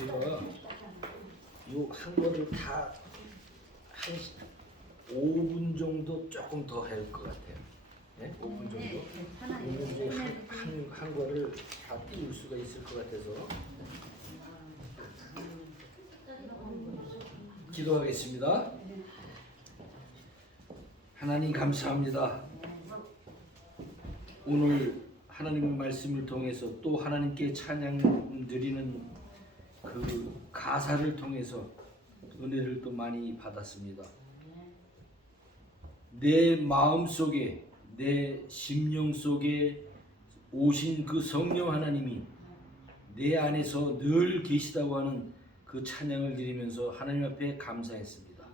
제가 요 한 거를 다 한 5분 정도 조금 더 할 것 같아요. 네? 5분 정도. 그러면 이제 한 거를 다 띄울 수가 있을 것 같아서 기도하겠습니다. 하나님 감사합니다. 오늘 하나님의 말씀을 통해서 또 하나님께 찬양 드리는 그 가사를 통해서 은혜를 또 많이 받았습니다. 내 마음 속에, 내 심령 속에 오신 그 성령 하나님이 내 안에서 늘 계시다고 하는 그 찬양을 드리면서 하나님 앞에 감사했습니다.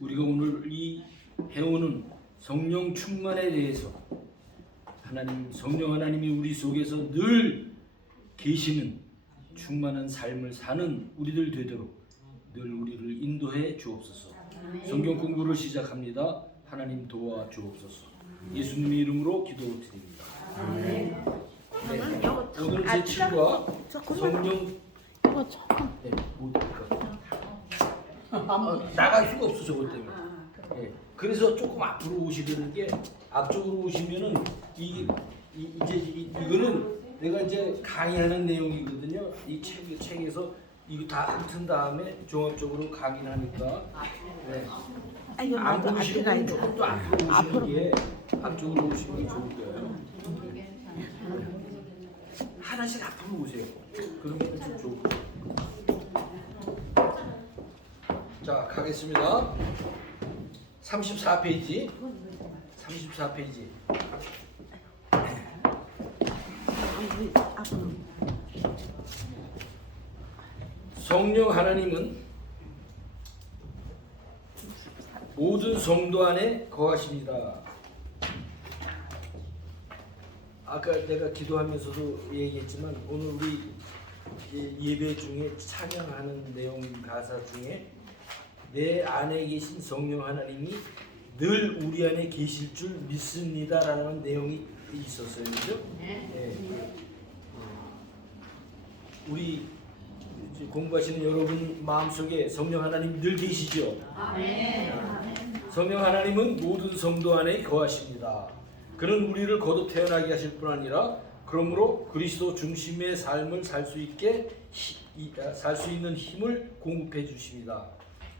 우리가 오늘 이 배우는 성령 충만에 대해서 하나님, 성령 하나님이 우리 속에서 늘 계시는 충만한 삶을 사는 우리들 되도록 늘 우리를 인도해 주옵소서. 성경 공부를 시작합니다. 하나님 도와 주옵소서. 예수님의 이름으로 기도드립니다. 네. 오늘 제 친구가 성령 나갈 수가 없어 저것 때문에. 네. 그래서 조금 앞으로 오시려는 게 앞쪽으로 오시면은 이거는 내가 이제 강의하는 내용이거든요. 이 책에서 이거 다 훑은 다음에 종합적으로 강의를 하니까 네. 안 보시면 조금 더 앞으로 오시는 게 앞쪽으로 오시는 게 좋을 거예요. 네. 하나씩 앞으로 오세요. 그러면 좀 좋을 거예요. 자, 가겠습니다. 34페이지. 34페이지. 성령 하나님은 모든 성도 안에 거하십니다. 아까 내가 기도하면서도 얘기했지만 오늘 우리 예배 중에 찬양하는 내용 가사 중에 내 안에 계신 성령 하나님이 늘 우리 안에 계실 줄 믿습니다라는 내용이 있었어요, 그죠? 네. 우리 공부하시는 여러분 마음속에 성령 하나님 늘 계시죠? 성령 하나님은 모든 성도 안에 거하십니다. 그는 우리를 거듭 태어나게 하실 뿐 아니라 그러므로 그리스도 중심의 삶을 살 수 있는 힘을 공급해 주십니다.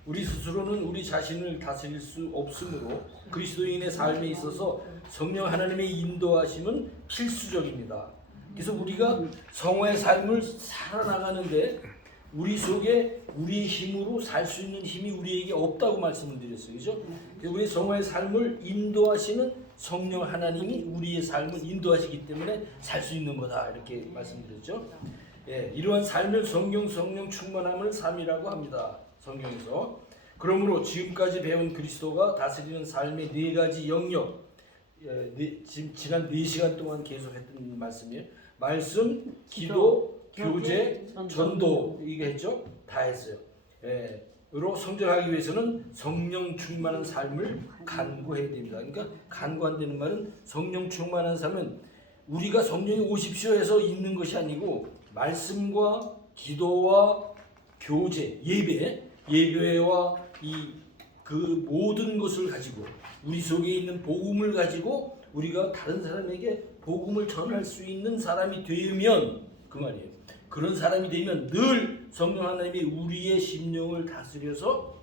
우리 스스로는 우리 자신을 다스릴 수 없으므로 그리스도인의 삶에 있어서 성령 하나님의 인도하심은 필수적입니다. 그래서 우리가 성화의 삶을 살아나가는데 우리 속에 우리의 힘으로 살 수 있는 힘이 우리에게 없다고 말씀을 드렸어요. 그죠? 우리 성화의 삶을 인도하시는 성령 하나님이 우리의 삶을 인도하시기 때문에 살 수 있는 거다. 이렇게 말씀드렸죠. 예, 이러한 삶을 성령 충만함을 삶이라고 합니다. 성경에서. 그러므로 지금까지 배운 그리스도가 다스리는 삶의 네 가지 영역, 지난 4시간 동안 계속했던 말씀이에요. 말씀, 기도, 교제, 전도 이게 했죠? 다 했어요. 예, 으로 성장하기 위해서는 성령 충만한 삶을 간구해야 됩니다. 그러니까 간구한다는 말은 성령 충만한 삶은 우리가 성령이 오십시오 해서 있는 것이 아니고 말씀과 기도와 교제, 예배와 그 모든 것을 가지고 우리 속에 있는 복음을 가지고 우리가 다른 사람에게 복음을 전할 수 있는 사람이 되면 그 말이에요. 그런 사람이 되면 늘 성령 하나님이 우리의 심령을 다스려서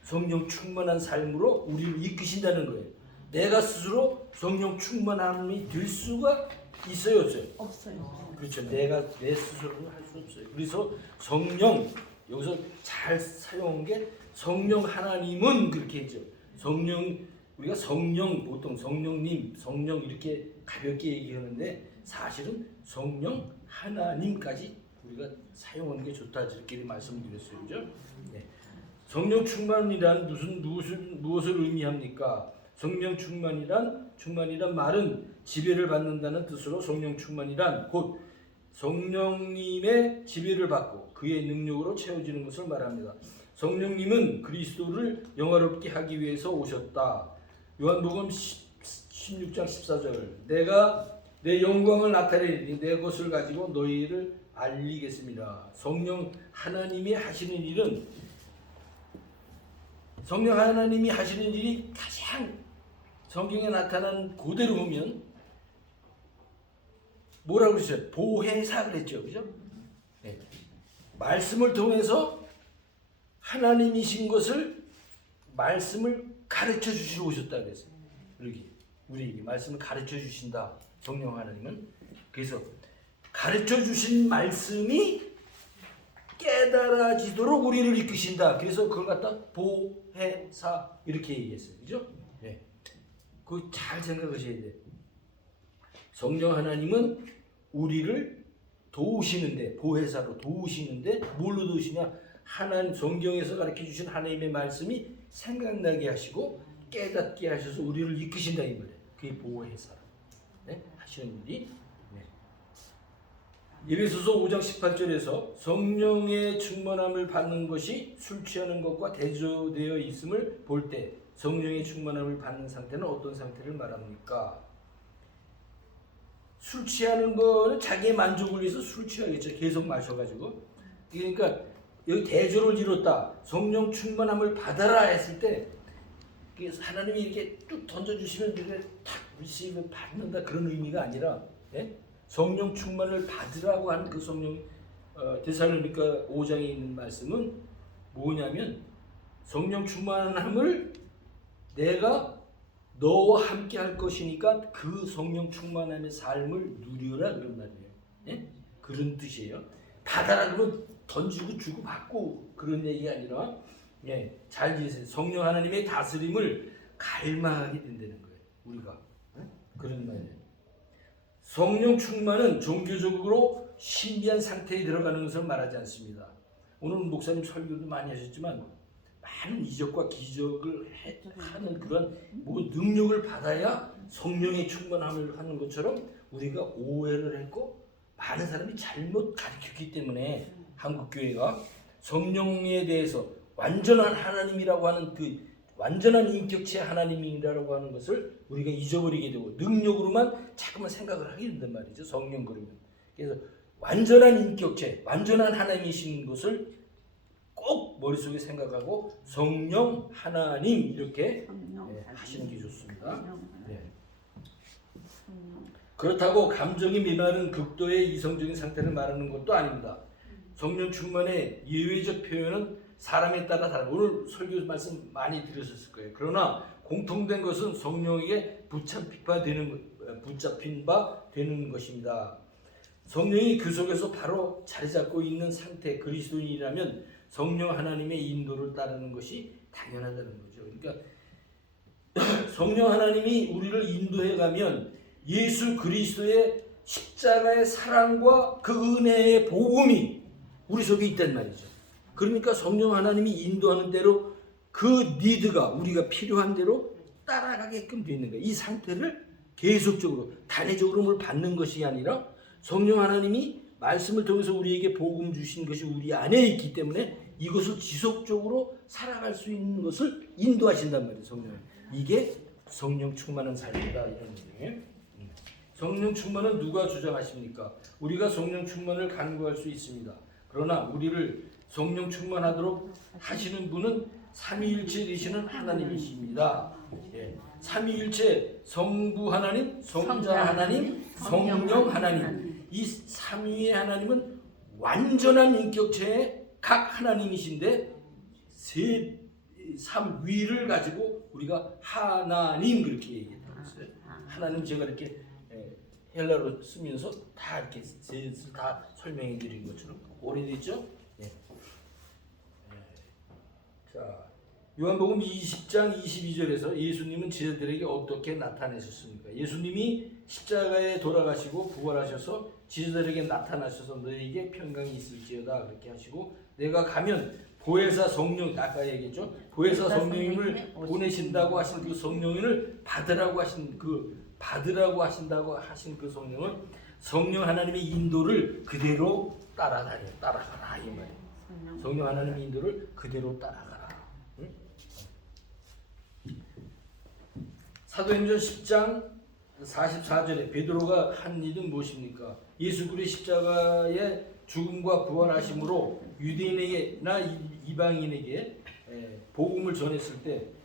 성령 충만한 삶으로 우리를 이끄신다는 거예요. 내가 스스로 성령 충만함이 될 수가 있어요, 없어요? 없어요. 그렇죠. 내가 내 스스로는 할 수 없어요. 그래서 성령 여기서 잘 사용한 게 성령 하나님은 그렇게 했죠. 성령 우리가 성령 보통 성령님, 성령 이렇게 가볍게 얘기하는데 사실은 성령 하나님까지 우리가 사용하는 게 좋다 이렇게 말씀드렸어요, 그죠? 네. 성령 충만이란 무엇을 의미합니까? 성령 충만이란 말은 지배를 받는다는 뜻으로 성령 충만이란 곧 성령님의 지배를 받고 그의 능력으로 채워지는 것을 말합니다. 성령님은 그리스도를 영화롭게 하기 위해서 오셨다. 요한복음 16장 14절 내가 내 영광을 나타내리니 내 것을 가지고 너희를 알리겠습니다. 성령 하나님이 하시는 일은 성령 하나님이 하시는 일이 가장 성경에 나타난 그대로 보면 뭐라고 그러셨어요? 보혜사 그랬죠, 그죠? 네. 말씀을 통해서 하나님이신 것을 말씀을 가르쳐 주시러 오셨다 그랬어요. 우리에게 말씀을 가르쳐 주신다. 성령 하나님은 그래서 가르쳐 주신 말씀이 깨달아지도록 우리를 이끄신다. 그래서 그걸 갖다 보혜사 이렇게 얘기했어요. 그죠? 네. 그거 잘 생각하셔야 돼요. 성령 하나님은 우리를 도우시는데, 보혜사로 도우시는데 뭘로 도우시냐? 하나님 성경에서 가르쳐 주신 하나님의 말씀이 생각나게 하시고 깨닫게 하셔서 우리를 이끄신다 이 말이에요. 그게 보혜사. 네? 하시는 일이. 네. 에베소서 5장 18절에서 성령의 충만함을 받는 것이 술 취하는 것과 대조되어 있음을 볼 때 성령의 충만함을 받는 상태는 어떤 상태를 말합니까? 술 취하는 거는 자기의 만족을 위해서 술 취하겠죠. 계속 마셔가지고. 그러니까 여기 대조를 이뤘다. 성령 충만함을 받아라 했을 때 하나님이 이렇게 뚝 던져주시면 우리가 탁 리시브 받는다 그런 의미가 아니라 예? 성령 충만을 받으라고 하는 그 성령 데살로니가 5장에 있는 말씀은 뭐냐면 성령 충만함을 내가 너와 함께 할 것이니까 그 성령 충만함의 삶을 누려라 그런 말이에요. 예? 그런 뜻이에요. 받아라 그러면 던지고 주고 받고 그런 얘기가 아니라 예, 잘 이해하세요. 성령 하나님의 다스림을 갈망하게 된다는 거예요. 우리가 예? 그런 말이에요. 성령 충만은 종교적으로 신비한 상태에 들어가는 것을 말하지 않습니다. 오늘 목사님 설교도 많이 하셨지만 많은 이적과 기적을 하는 그런 뭐 능력을 받아야 성령의 충만함을 하는 것처럼 우리가 오해를 했고 많은 사람이 잘못 가르쳤기 때문에 한국교회가 성령에 대해서 완전한 하나님이라고 하는 그 완전한 인격체 하나님이라고 하는 것을 우리가 잊어버리게 되고 능력으로만 자꾸만 생각을 하게 된단 말이죠. 성령 그러면. 그래서 완전한 인격체, 완전한 하나님이신 것을 꼭 머릿속에 생각하고 성령 하나님 이렇게 하시는 게 좋습니다. 네. 그렇다고 감정이 메마른 극도의 이성적인 상태를 말하는 것도 아닙니다. 성령 충만의 예외적 표현은 사람에 따라 다르고 오늘 설교 말씀 많이 들으셨을 거예요. 그러나 공통된 것은 성령에게 붙잡힌 바 되는 것입니다. 성령이 그 속에서 바로 자리 잡고 있는 상태 그리스도인이라면 성령 하나님의 인도를 따르는 것이 당연하다는 거죠. 그러니까 성령 하나님이 우리를 인도해 가면 예수 그리스도의 십자가의 사랑과 그 은혜의 복음이 우리 속에 있단 말이죠. 그러니까 성령 하나님이 인도하는 대로 그 니드가 우리가 필요한 대로 따라가게끔 되어 있는 거예요. 이 상태를 계속적으로 단회적으로 받는 것이 아니라 성령 하나님이 말씀을 통해서 우리에게 복음 주신 것이 우리 안에 있기 때문에 이것을 지속적으로 살아갈 수 있는 것을 인도하신단 말이에요. 성령. 이게 성령 충만한 삶이다 이런 얘기예요. 성령 충만은 누가 주장하십니까? 우리가 성령 충만을 간구할 수 있습니다. 그러나 우리를 성령 충만하도록 하시는 분은 삼위일체 되시는 하나님이십니다. 예. 삼위일체 성부 하나님, 성자 하나님, 성령 하나님. 이 삼위의 하나님은 완전한 인격체의 각 하나님이신데 삼위를 가지고 우리가 하나님 그렇게 얘기했다고 했어요. 하나님 제가 이렇게 헬라로 쓰면서 다 이렇게 셋을 다 설명해 드린 것처럼 오래됐죠? 네. 자, 요한복음 20장 22절에서 예수님은 제자들에게 어떻게 나타내셨습니까? 예수님이 십자가에 돌아가시고 부활하셔서 제자들에게 나타나셔서 너에게 평강이 있을지어다 그렇게 하시고 내가 가면 보혜사 성령 아까 얘기했죠? 보혜사 성령님을 보내신다고 하신 그 성령을 받으라고 하신다고 하신 그 성령은 성령 하나님의 인도를 그대로 따라가라 이 말이에요. 성령 하나님의 인도를 그대로 따라가라. 응? 사도행전 10장 44절에 베드로가 한 일은 무엇입니까? 예수 그리스도의 십자가에 죽음과 부활하심으로 유대인에게나 이방인에게 복음을 전했을 때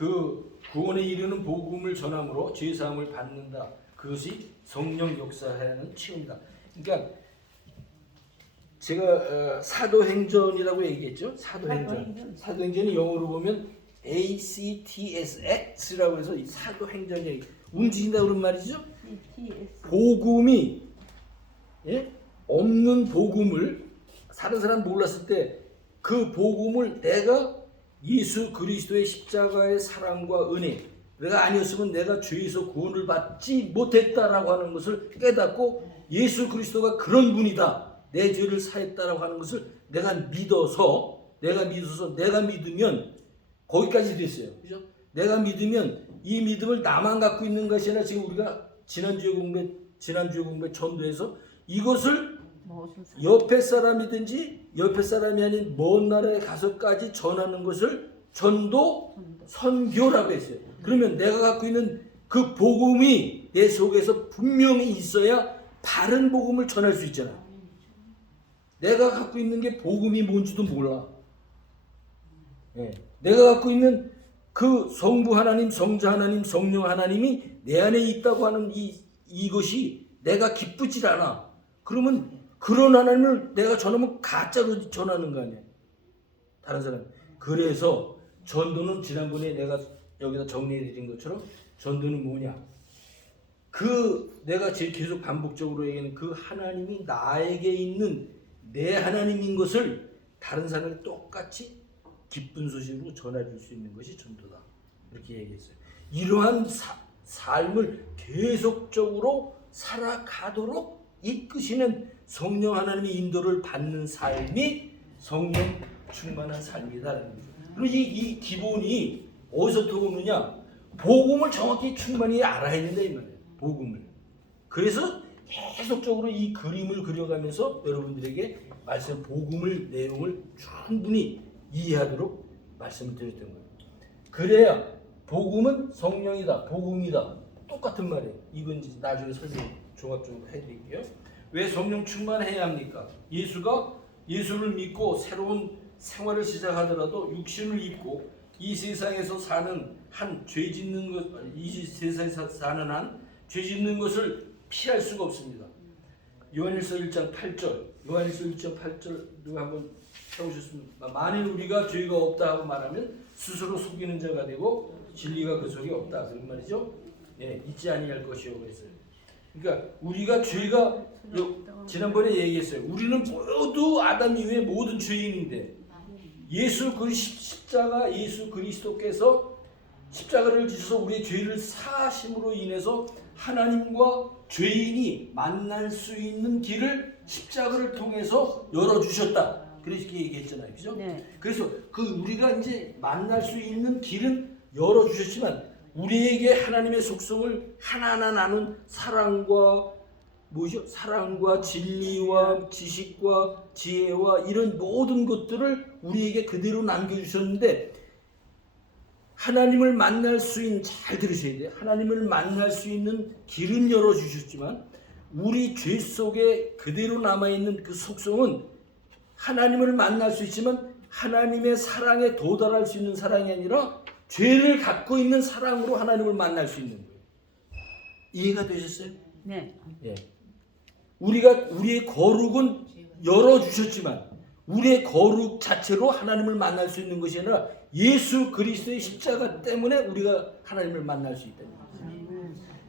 그 구원에 이르는 복음을 전함으로 죄 사함을 받는다. 그것이 성령 역사하는 치유입니다. 그러니까 제가 사도행전이라고 얘기했죠. 사도행전이 영어로 보면 ACTSX라고 해서 이 사도행전이 움직인다 그런 말이죠. 복음이 없는 복음을 다른 사람 몰랐을 때 그 복음을 내가 예수 그리스도의 십자가의 사랑과 은혜, 내가 아니었으면 내가 죄에서 구원을 받지 못했다라고 하는 것을 깨닫고 예수 그리스도가 그런 분이다, 내 죄를 사했다라고 하는 것을 내가 믿으면 거기까지 됐어요. 그죠? 내가 믿으면 이 믿음을 나만 갖고 있는 것이 아니라 지금 우리가 지난주에 공부해 전도해서 이것을 옆에 사람이든지 옆에 사람이 아닌 먼 나라에 가서까지 전하는 것을 전도 선교라고 했어요. 그러면 내가 갖고 있는 그 복음이 내 속에서 분명히 있어야 바른 복음을 전할 수 있잖아. 내가 갖고 있는 게 복음이 뭔지도 몰라. 내가 갖고 있는 그 성부 하나님, 성자 하나님, 성령 하나님이 내 안에 있다고 하는 이것이 내가 기쁘질 않아. 그러면 그런 하나님을 내가 전하면 가짜로 전하는 거 아니야. 다른 사람. 그래서 전도는 지난번에 내가 여기다 정리해 드린 것처럼 전도는 뭐냐? 내가 계속 반복적으로 얘기하는 그 하나님이 나에게 있는 내 하나님인 것을 다른 사람에게 똑같이 기쁜 소식으로 전해줄 수 있는 것이 전도다. 이렇게 얘기했어요. 이러한 삶을 계속적으로 살아가도록 이끄시는 성령 하나님의 인도를 받는 삶이 성령 충만한 삶이다. 그리고 이 기본이 어디서부터 오느냐? 복음을 정확히 충만히 알아야 된다 이 말이에요. 복음을. 그래서 계속적으로 이 그림을 그려가면서 여러분들에게 복음을 내용을 충분히 이해하도록 말씀을 드렸던 거예요. 그래야 복음은 성령이다, 복음이다. 똑같은 말이에요. 이건 나중에 설명 종합적으로 해드릴게요. 왜 성령 충만해야 합니까? 예수를 믿고 새로운 생활을 시작하더라도 육신을 입고 이 세상에서 사는 한 죄 짓는 것을 피할 수가 없습니다. 요한일서 1장 8절 누가 한번 해보셨습니까? 만일 우리가 죄가 없다 하고 말하면 스스로 속이는 자가 되고 진리가 그 속에 없다 그런 말이죠. 잊지 아니할 것이요 그랬어요. 그러니까 우리가 죄가 지난번에 얘기했어요. 우리는 모두 아담 이후에 모든 죄인인데 예수 그리스도께서 십자가를 지셔서 우리의 죄를 사하심으로 인해서 하나님과 죄인이 만날 수 있는 길을 십자가를 통해서 열어주셨다. 그렇게 얘기했잖아요. 그죠? 네. 그래서 우리가 이제 만날 수 있는 길은 열어주셨지만 우리에게 하나님의 속성을 하나하나 나눈 사랑과 진리와 지식과 지혜와 이런 모든 것들을 우리에게 그대로 남겨주셨는데 하나님을 만날 수 있는, 잘 들으셔야 돼요. 하나님을 만날 수 있는 길은 열어주셨지만 우리 죄 속에 그대로 남아있는 그 속성은 하나님을 만날 수 있지만 하나님의 사랑에 도달할 수 있는 사랑이 아니라 죄를 갖고 있는 사랑으로 하나님을 만날 수 있는 거예요. 이해가 되셨어요? 네. 우리의 거룩은 열어주셨지만 우리의 거룩 자체로 하나님을 만날 수 있는 것이 아니라 예수 그리스도의 십자가 때문에 우리가 하나님을 만날 수 있다는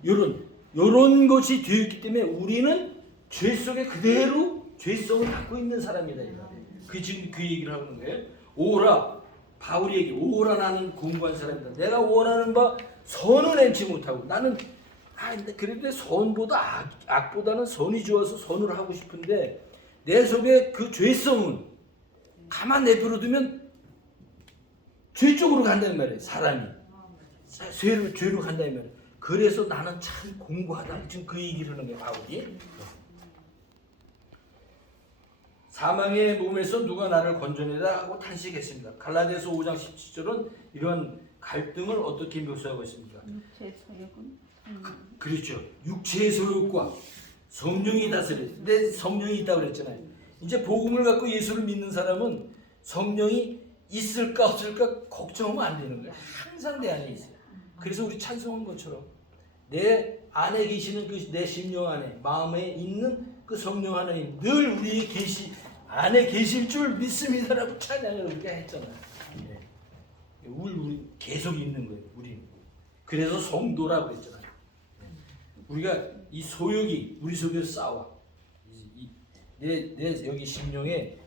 거예요. 이런 것이 되었기 때문에 우리는 죄 속에 그대로 죄성을 갖고 있는 사람이다. 지금 그 얘기를 하는 거예요. 바울이 얘기, 나는 공부한 사람이다. 내가 원하는 바 선은 행치 못하고 나는 근데 그래도 선보다 악보다는 선이 좋아서 선을 하고 싶은데 내 속에 그 죄성은 가만 내버려두면 죄 쪽으로 간다는 말이에요. 사람이 죄로 간다는 말이에요. 그래서 나는 참 공부하다. 지금 그 얘기를 하는 거예요. 바울이. 사망의 몸에서 누가 나를 건져내다 하고 탄식했습니다. 갈라디아서 5장 17절은 이런 갈등을 어떻게 묘사하고 있습니까? 육체의 소욕은 그렇죠. 육체의 소욕과 성령이 다스려. 내 성령이 있다고 그랬잖아요. 이제 복음을 갖고 예수를 믿는 사람은 성령이 있을까 없을까 걱정하면 안 되는 거예요. 항상 내 안에 있어요. 그래서 우리 찬송한 것처럼 내 안에 계시는 그 내 심령 안에 마음에 있는 그 성령 하나님 늘 우리 안에 계실 줄 믿습니다라고 찬양을 우리가 했잖아요. 네. 우리 계속 있는 거예요. 우리 그래서 성도라고 했잖아요. 우리가 이 소욕이 우리 속에서 싸워. 내 여기 심령에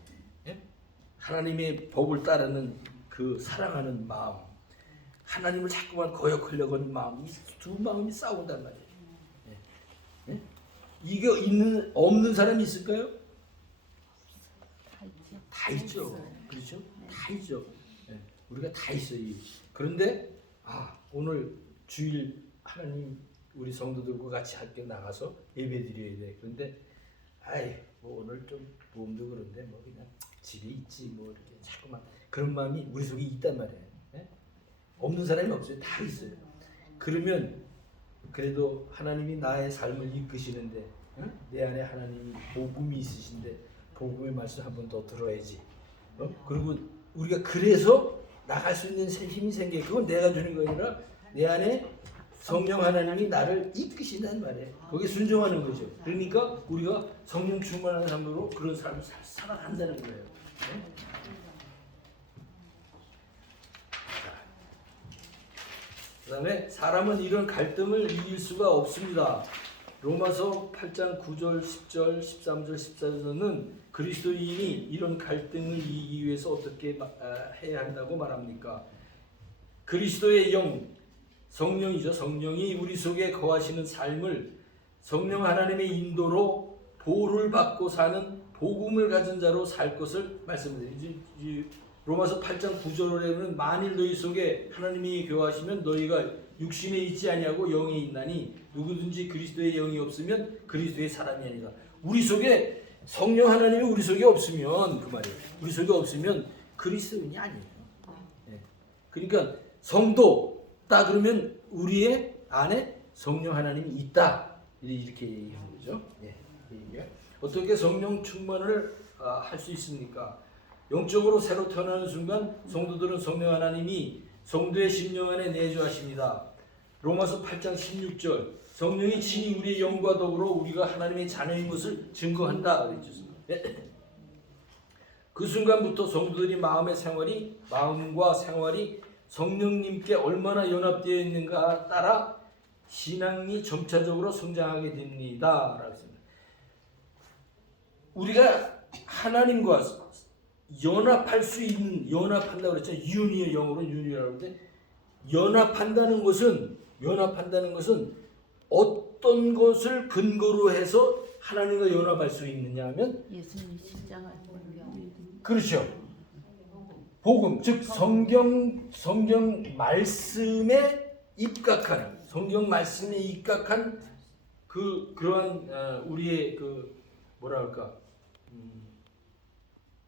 하나님의 법을 따르는 그 사랑하는 마음, 하나님을 자꾸만 거역하려고 하는 마음, 이 두 마음이 싸운단 말이에요. 이거 없는 사람이 있을까요? 다 있죠. 그렇죠? 다 있죠. 우리가 다 있어요. 그런데 오늘 주일 하나님 우리 성도들과 같이 함께 나가서 예배드려야 돼. 그런데 뭐 오늘 좀 몸도 그런데 뭐 그냥 집에 있지 뭐 이렇게 자꾸만 그런 마음이 우리 속에 있단 말이에요. 없는 사람이 없어요. 다 있어요. 그러면 그래도 하나님이 나의 삶을 이끄시는데 내 안에 하나님이 복음이 있으신데 복음의 말씀 한 번 더 들어야지. 그리고 우리가 그래서 나갈 수 있는 힘이 생겨. 그건 내가 주는 거 아니라 내 안에 성령 하나님이 나를 이끄신단 말이에요. 거기에 순종하는 거죠. 그러니까 우리가 성령 충만한 삶으로 그런 삶을 살아간다는 거예요. 그 다음에 사람은 이런 갈등을 이길 수가 없습니다. 로마서 8장 9절, 10절, 13절, 14절은 그리스도인이 이런 갈등을 이기기 위해서 어떻게 해야 한다고 말합니까? 그리스도의 영, 성령이죠. 성령이 우리 속에 거하시는 삶을 성령 하나님의 인도로 보호를 받고 사는 복음을 가진 자로 살 것을 말씀드려요. 로마서 8장 9절에 보면 만일 너희 속에 하나님이 교하시면 너희가 육신에 있지 아니하고 영에 있나니 누구든지 그리스도의 영이 없으면 그리스도의 사람이 아니라. 우리 속에 성령 하나님이 우리 속에 없으면 그 말이에요. 우리 속에 없으면 그리스도인이 아니에요. 그러니까 성도다 그러면 우리의 안에 성령 하나님이 있다 이렇게 얘기하는 거죠. 어떻게 성령 충만을 할 수 있습니까? 영적으로 새로 태어나는 순간 성도들은 성령 하나님이 성도의 심령 안에 내주하십니다. 로마서 8장 16절 성령이 친히 우리의 영과 더불어 우리가 하나님의 자녀인 것을 증거한다 그랬죠. 그 순간부터 성도들이 마음과 생활이 성령님께 얼마나 연합되어 있는가 따라 신앙이 점차적으로 성장하게 됩니다. 라고 했습니다. 우리가 하나님과 연합할 수 있는, 연합한다고 그랬죠. 유니어, 영어로 유니어라고 하는데 연합한다는 것은 어떤 것을 근거로 해서 하나님과 연합할 수 있느냐 하면 예수님 십자가 그렇죠. 복음, 즉 성경 말씀에 입각하는 성경 말씀에 입각한 그러한 우리의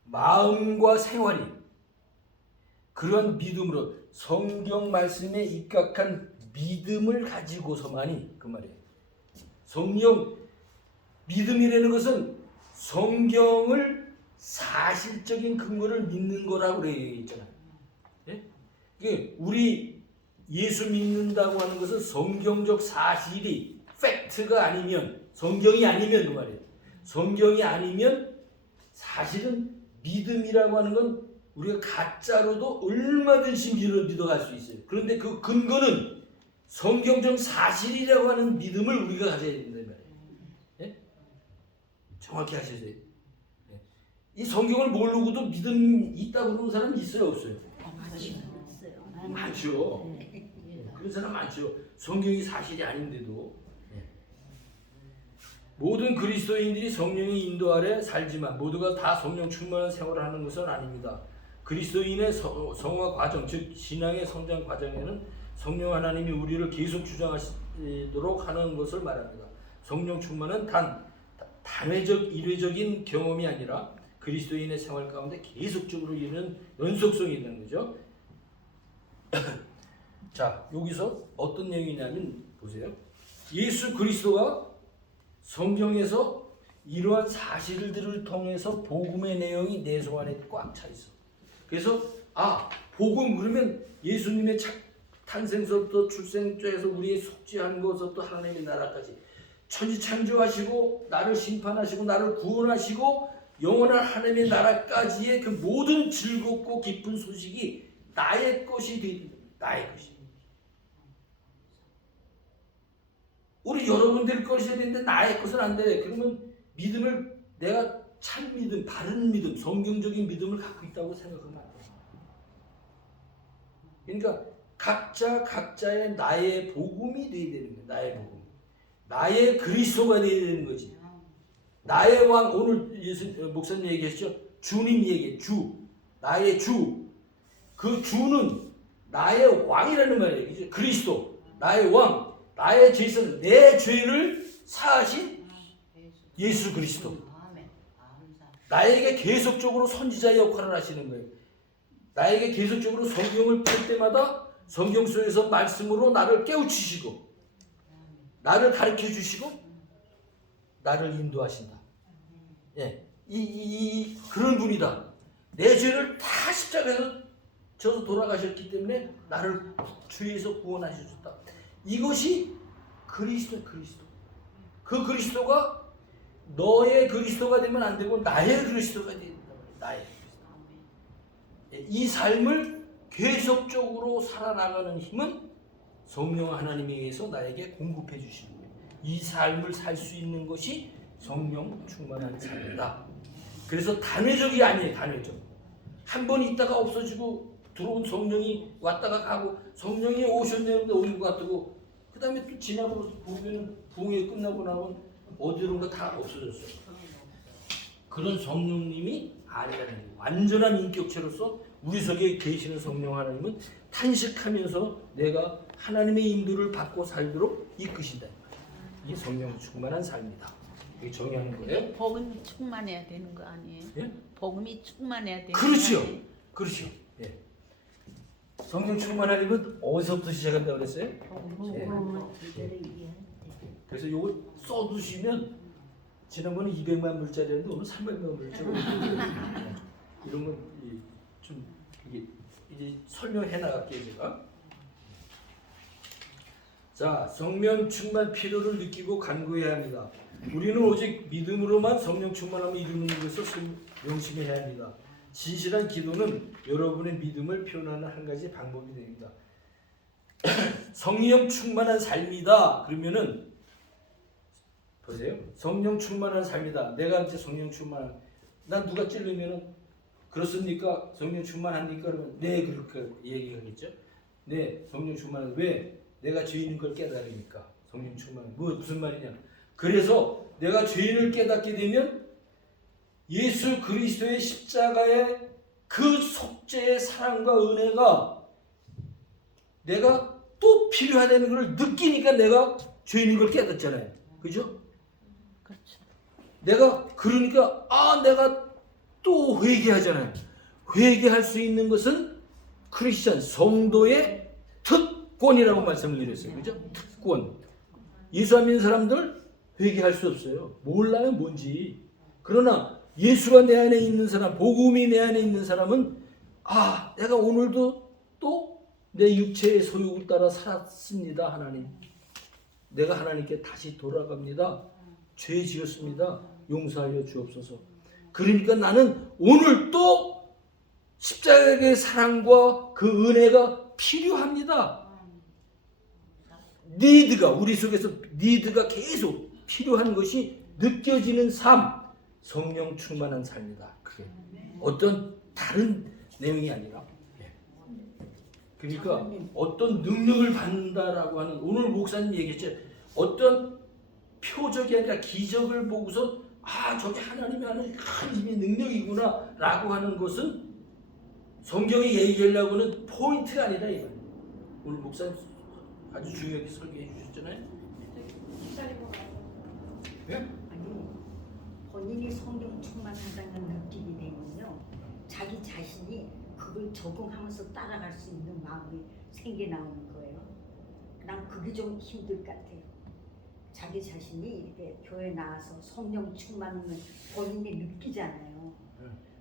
마음과 생활이 그런 믿음으로 성경 말씀에 입각한 믿음을 가지고서만이 그 말이에요. 성령 믿음이라는 것은 성경을 사실적인 근거를 믿는 거라고 얘기했잖아요. 이게 우리 예수 믿는다고 하는 것은 성경적 사실이 팩트가 아니면 성경이 아니면 그 말이에요. 성경이 아니면 사실은 믿음이라고 하는 건 우리가 가짜로도 얼마든지 믿어갈 수 있어요. 그런데 그 근거는 성경적 사실이라고 하는 믿음을 우리가 가져야 된다는 말이에요. 정확히 하셔야 돼요. 이 성경을 모르고도 믿음 있다고 그러는 사람 있어요, 없어요? 많죠. 그런 사람 많죠. 성경이 사실이 아닌데도. 모든 그리스도인들이 성령의 인도 아래 살지만 모두가 다 성령 충만한 생활을 하는 것은 아닙니다. 그리스도인의 성화 과정, 즉 신앙의 성장 과정에는 성령 하나님이 우리를 계속 주장하시도록 하는 것을 말합니다. 성령 충만은 단회적, 일회적인 경험이 아니라 그리스도인의 생활 가운데 계속적으로 이르는 연속성이 있는 거죠. 자, 여기서 어떤 내용이냐면 보세요. 예수 그리스도가 성경에서 이러한 사실들을 통해서 복음의 내용이 내 속 안에 꽉 차 있어. 그래서 복음 그러면 예수님의 탄생서부터 출생죄에서 우리의 속죄한 것부터 하나님의 나라까지 천지 창조하시고 나를 심판하시고 나를 구원하시고 영원한 하나님의 나라까지의 그 모든 즐겁고 기쁜 소식이 나의 것이 되는 나의 것이. 우리 여러분들 것이 되는데 나의 것은 안 돼. 그러면 믿음을 내가 참 믿음, 바른 믿음, 성경적인 믿음을 갖고 있다고 생각하면 안 돼. 그러니까 각자의 나의 복음이 돼야 되는 거야. 나의 복음. 나의 그리스도가 돼야 되는 거지. 나의 왕, 오늘 목사님 얘기했죠. 주님 얘기해. 나의 주. 그 주는 나의 왕이라는 말이에요. 그리스도. 나의 왕. 나의 죄선. 내 죄를 사하신 예수 그리스도. 나에게 계속적으로 선지자의 역할을 하시는 거예요. 나에게 계속적으로 성경을 볼 때마다 성경 속에서 말씀으로 나를 깨우치시고 나를 가르쳐 주시고 나를 인도하신다. 예, 그런 분이다. 내 죄를 다 십자가에서 져서 돌아가셨기 때문에 나를 죄에서 구원하셨다. 이것이 그리스도. 그 그리스도가 너의 그리스도가 되면 안 되고 나의 그리스도가 된다. 나의 그리스도. 이 삶을 계속적으로 살아나가는 힘은 성령 하나님에 의해서 나에게 공급해 주시는 거예요. 이 삶을 살 수 있는 것이 성령 충만한 삶이다. 그래서 단회적이 아니에요. 단회적. 한 번 있다가 없어지고 들어온 성령이 왔다가 가고 성령이 오셨네요. 오는 것 같고 그 다음에 또 지나고 보면 부흥회 끝나고 나면 어디론가 다 없어졌어요. 그런 성령님이 아니라는 거예요. 완전한 인격체로서 우리 속에 계시는 성령 하나님은 탄식하면서 내가 하나님의 인도를 받고 살도록 이끄신다. 이게 성령 충만한 삶이다. 이게 정의하는 거예요. 복음이 충만해야 되는 거 아니에요? 예? 복음이 충만해야 되는 그렇죠. 거 아니에요? 그렇죠. 예. 성령 충만하려면 어디서부터 시작한다고 그랬어요? 예. 그래서 이거 써두시면 지난번에 200만 불짜리였는데 오늘 300만 불짜리. 이런 건 좀 이제 설명해 나갈게요 제가. 자, 성령 충만 필요를 느끼고 간구해야 합니다. 우리는 오직 믿음으로만 성령 충만함을 이루는 것을 명심해야 합니다. 진실한 기도는 여러분의 믿음을 표현하는 한 가지 방법이 됩니다. 성령 충만한 삶이다. 그러면은 보세요. 성령 충만한 삶이다. 내가 이제 성령 충만한. 난 누가 찔르면은 그렇습니까? 성령 충만합니까? 그러면 네 그렇게 얘기하겠죠. 네 성령 충만한. 왜? 내가 죄인인 걸 깨달으니까. 성령 충만. 무슨 말이냐? 그래서 내가 죄인을 깨닫게 되면 예수 그리스도의 십자가의 그 속죄의 사랑과 은혜가 내가 또 필요하다는 걸 느끼니까 내가 죄인인 걸 깨닫잖아요. 그죠? 그렇죠. 내가 그러니까 내가 또 회개하잖아요. 회개할 수 있는 것은 크리스천 성도의 특권이라고 말씀을 드렸어요. 그죠? 특권. 예수 안 믿는 사람들 회개할 수 없어요. 몰라요 뭔지. 그러나 예수가 내 안에 있는 사람, 복음이 내 안에 있는 사람은 내가 오늘도 또 내 육체의 소욕을 따라 살았습니다. 하나님. 내가 하나님께 다시 돌아갑니다. 죄 지었습니다. 용서하여 주옵소서. 그러니까 나는 오늘 또 십자가의 사랑과 그 은혜가 필요합니다. 니드가 우리 속에서 니드가 계속 필요한 것이 느껴지는 삶, 성령 충만한 삶이다. 그게 어떤 다른 내용이 아니라. 그러니까 어떤 능력을 받는다라고 하는 오늘 목사님 얘기했죠. 어떤 표적이 아니라 기적을 보고서 저게 하나님이 하는 큰 힘의 능력이구나 라고 하는 것은 성경이 얘기하려고 하는 포인트가 아니라 이거예요. 오늘 목사님 아주 중요하게 설계해 주셨잖아요. 예? 아니, 본인이 성령 충만하다는 느낌이 되면요, 자기 자신이 그걸 적응하면서 따라갈 수 있는 마음이 생겨 나오는 거예요. 난 그게 좀 힘들 것 같아요. 자기 자신이 이렇게 교회 나와서 성령 충만하면 본인이 느끼잖아요.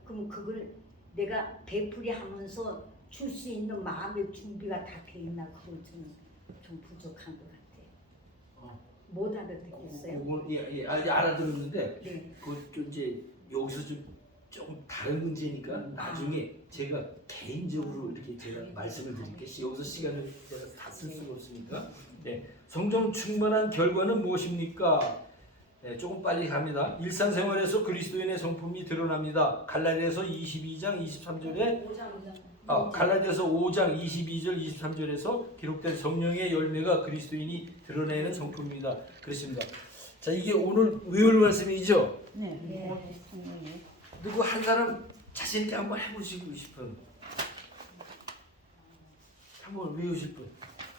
그럼 그걸 내가 되풀이 하면서 줄 수 있는 마음의 준비가 다 돼 있나 그건 좀 부족한 것 같아요. 못 알아듣겠어요. 그건 알아들었는데 네. 그 이제 여기서 좀 다른 문제니까 나중에 제가 개인적으로 이렇게 제가 말씀을 드릴게요. 여기서 시간을 제가 다 쓸 수가 없으니까. 네. 성령 충만한 결과는 무엇입니까? 네, 조금 빨리 갑니다. 일상생활에서 그리스도인의 성품이 드러납니다. 갈라디아서 22장 23절에 갈라디아서 5장 22절 23절에서 기록된 성령의 열매가 그리스도인이 드러내는 성품입니다. 그렇습니다. 자, 이게 오늘 외울 말씀이죠. 네. 네. 성령이. 누구 한 사람 자신 있게 한번 해보시고 싶은, 한번 외우실 분,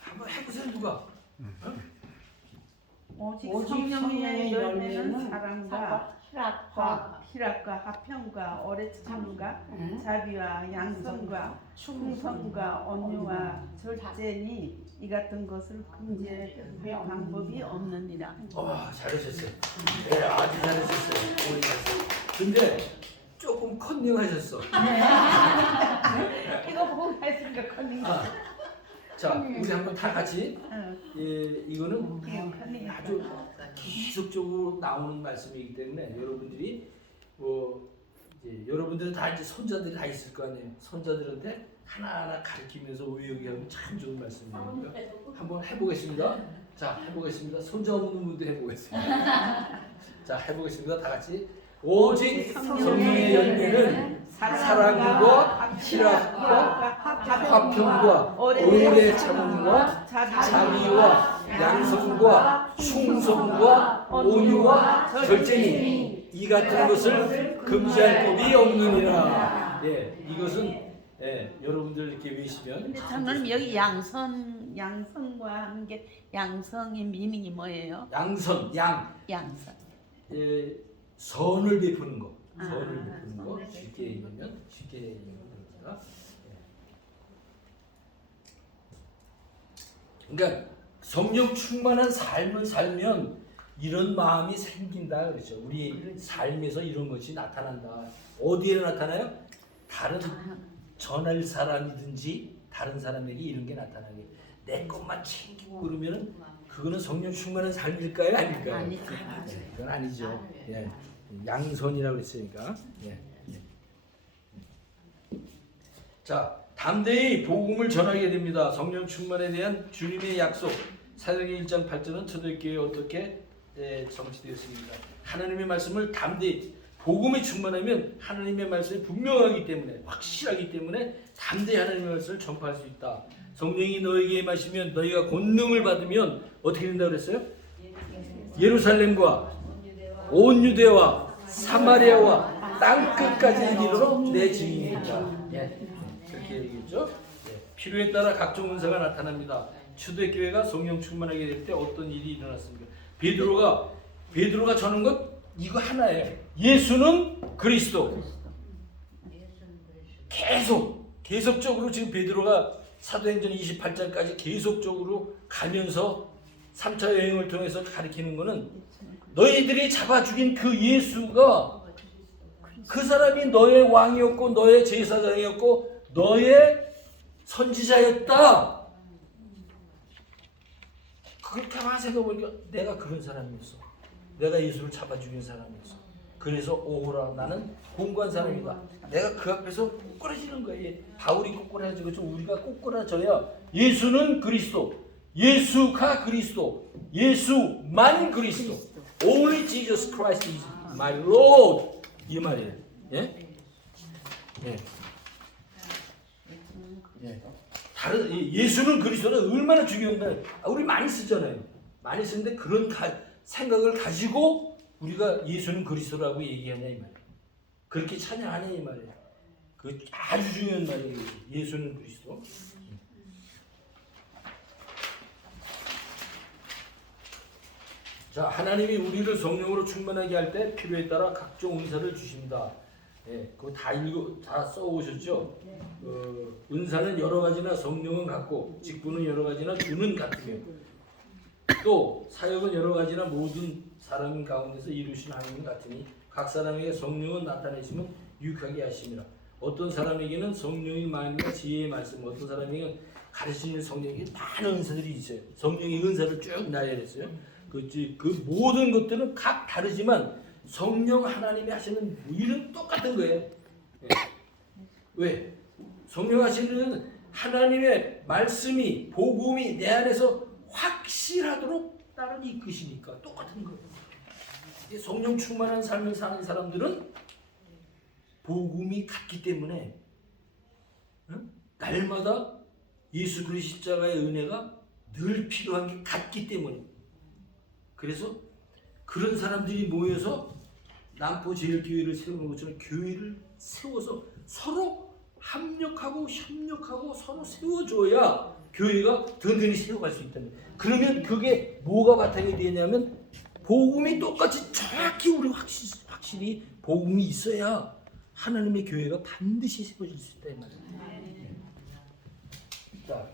한번 해보세요. 누가? 오직 성령의 열매는 사랑과 희락과 화평과 오래 참음과 자비와 양선과 충성과 온유와 절제니 이 같은 것을 금지할 방법이 없느니라. 잘하셨어요. 네, 아주 잘하셨어요. 오늘 말씀. 근데 조금 컨닝하셨어. 이거 보고 했으니까 컨닝. 자, 우리 한번 다 같이. 응. 이거는 컨닝. 아주 계속적으로 나오는 말씀이기 때문에 여러분들이 이제 여러분들은 다 이제 손자들이 다 있을 거 아니에요. 손자들한테 하나하나 가르치면서 외우게 하면 참 좋은 말씀이니까 한번 해보겠습니다. 자, 해보겠습니다. 손자 없는 분들 해보겠습니다. 자, 해보겠습니다. 다 같이. 오직 성령의 열매는 사랑과 희락과 화평과 오래 참음과 자비와 양성과 충성과 온유와 절제니 이 같은 것을 금지할 법이 없느니라. 이것은 여러분들 이렇게 외우시면. 근데 장로님 여기 양성과 하는 게 양성의 미닝이 뭐예요? 양선, 양성. 선을 베푸는 거. 선을 베푸는 거. 쉽게 얘기하면 그럽니다. 그러니까 성령 충만한 삶을 살면 이런 마음이 생긴다 그렇죠. 우리 삶에서 이런 것이 나타난다. 어디에 나타나요? 다른 전할 사람이든지 다른 사람에게 이런 게 나타나게. 내 것만 챙기고 그러면은 그거는 성령 충만한 삶일까요? 아닐까요? 아니죠. 그건 아니죠. 양선이라고 했으니까. 자, 담대히 복음을 전하게 됩니다. 성령 충만에 대한 주님의 약속. 사도행전 1장 8절은 초대교회에 어떻게 정치되었습니까? 하나님의 말씀을 담대히, 복음에 충만하면 하나님의 말씀이 분명하기 때문에, 확실하기 때문에 담대히 하나님의 말씀을 전파할 수 있다. 성령이 너에게 임하시면 너희가 권능을 받으면 어떻게 된다고 그랬어요? 예루살렘과 온 유대와 사마리아와 땅끝까지 이르러 내 증인이다. 그렇게 얘기했죠. 필요에 따라 각종 은사가 나타납니다. 초대교회가 성령 충만하게 될 때 어떤 일이 일어났습니까? 베드로가 전한 것 이거 하나예요. 예수는 그리스도. 계속적으로 지금 베드로가 사도행전 28장까지 계속적으로 가면서 3차 여행을 통해서 가리키는 것은 너희들이 잡아 죽인 그 예수가 그 사람이 너의 왕이었고 너의 제사장이었고 너의 선지자였다. 그렇게 막 생각해보니까 내가 그런 사람이었어. 내가 예수를 잡아 죽인 사람이었어. 그래서 오호라 나는 공고한 사람이다. 내가 그 앞에서 꼬꾸라지는 거예요. 바울이 꼬꾸라지고 좀 우리가 꼬꾸라져야 예수는 그리스도, 예수가 그리스도, 예수만 그리스도. Only Jesus Christ is my Lord. 이 말이에요. 다른 예수는 그리스도는 얼마나 중요한가. 우리 많이 쓰잖아요. 많이 쓰는데 그런 생각을 가지고 우리가 예수는 그리스도라고 얘기하냐 이 말이에요. 그렇게 찬양하냐 이 말이에요. 그 아주 중요한 말이에요. 예수는 그리스도. 자, 하나님이 우리를 성령으로 충만하게 할 때 필요에 따라 각종 은사를 주십니다. 그거 다 써오셨죠? 은사는 여러 가지나 성령은 같고 직분은 여러 가지나 주는 같으며 또 사역은 여러 가지나 모든 사람 가운데서 이루신 하나님 같으니 각 사람에게 성령은 나타내시면 유익하게 하심이라. 어떤 사람에게는 성령의 마음과 지혜의 말씀, 어떤 사람에게는 가르치는 성령에게 많은 은사들이 있어요. 성령의 은사를 쭉 나열했어요. 그 모든 것들은 각 다르지만 성령 하나님이 하시는 일은 똑같은 거예요. 예. 왜? 성령 하시는 하나님의 말씀이 복음이 내 안에서 확실하도록 나를 이끄시니까 똑같은 거예요. 성령 충만한 삶을 사는 사람들은 복음이 같기 때문에 날마다 예수 그리스도 십자가의 은혜가 늘 필요한 게 같기 때문에 그래서 그런 사람들이 모여서 남포제일교회를 세우는 것처럼 교회를 세워서 서로 합력하고 협력하고 서로 세워줘야 교회가 든든히 세워갈 수 있다는 거예요. 그러면 그게 뭐가 바탕이 되냐면 복음이 똑같이 정확히 우리 확실히 복음이 있어야 하나님의 교회가 반드시 세워질 수 있다 이 말이에요. 자,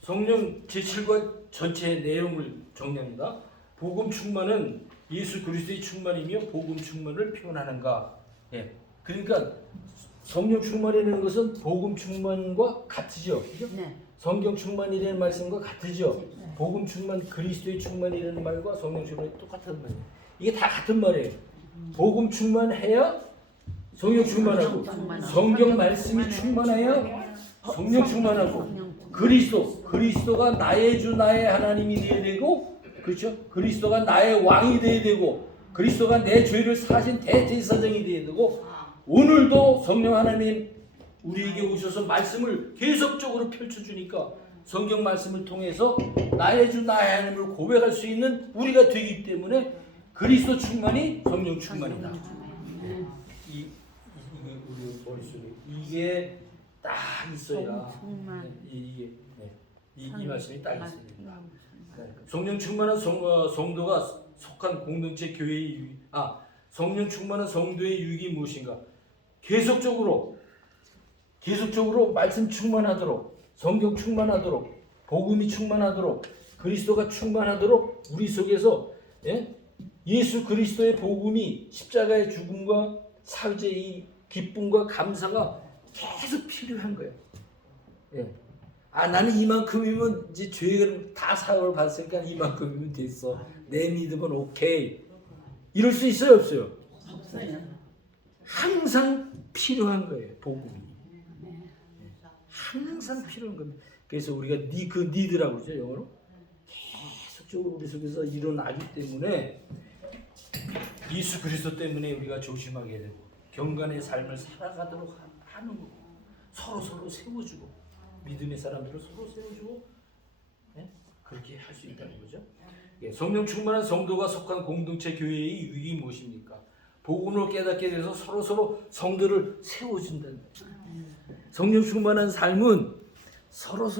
성령 제7과 전체 내용을 정리합니다. 복음 충만은 예수 그리스도의 충만이며 복음 충만을 표현하는가? 예. 그러니까 성령 충만이라는 것은 복음 충만과 같으죠. 그죠? 네. 성경 충만이라는 말씀과 같으죠. 복음 충만, 그리스도의 충만이라는 말과 성령 충만이 똑같은 말이에요. 이게 다 같은 말이에요. 복음 충만해야 성령 충만하고 성경 말씀이 충만해야 성령 충만하고 그리스도가 나의 주 나의 하나님이 되어야 되고 그렇죠? 그리스도가 나의 왕이 되어야 되고 그리스도가 내 죄를 사신 대제사장이 되어야 되고 오늘도 성령 하나님 우리에게 오셔서 말씀을 계속적으로 펼쳐주니까 성경 말씀을 통해서 나의 주 나의 하나님을 고백할 수 있는 우리가 되기 때문에 그리스도 충만이 성령 충만이다. 이게 우리 머릿속에 이게 딱 있어야 이게 이 말씀이 딱 있어야 됩니다. 성령 충만한 성도가 속한 공동체 교회의 성령 충만한 성도의 유익이 무엇인가? 계속적으로 말씀 충만하도록 성경 충만하도록 복음이 충만하도록 그리스도가 충만하도록 우리 속에서 예수 그리스도의 복음이 십자가의 죽음과 사죄의 기쁨과 감사가 계속 필요한 거예요. 나는 이만큼이면 이제 죄를 다 사함을 받았으니까 이만큼이면 됐어. 내 믿음은 오케이. 이럴 수 있어요, 없어요? 없어요. 항상 필요한 거예요, 복음이. 항상 필요한 겁니다. 그래서 우리가 니드라고 그러죠, 영어로. 계속적으로 우리 속에서 일어나기 때문에 예수 그리스도 때문에 우리가 조심하게 되고 경건의 삶을 살아가도록 하는 거고 서로 세워주고 믿음의 사람들을 서로 세워주고 그렇게 할 수 있다는 거죠. 성령 충만한 성도가 속한 공동체 교회의 유익이 무엇입니까? 복음을 깨닫게 돼서 서로 성도를 세워준다는 거죠. 성령 충만한 삶은 서로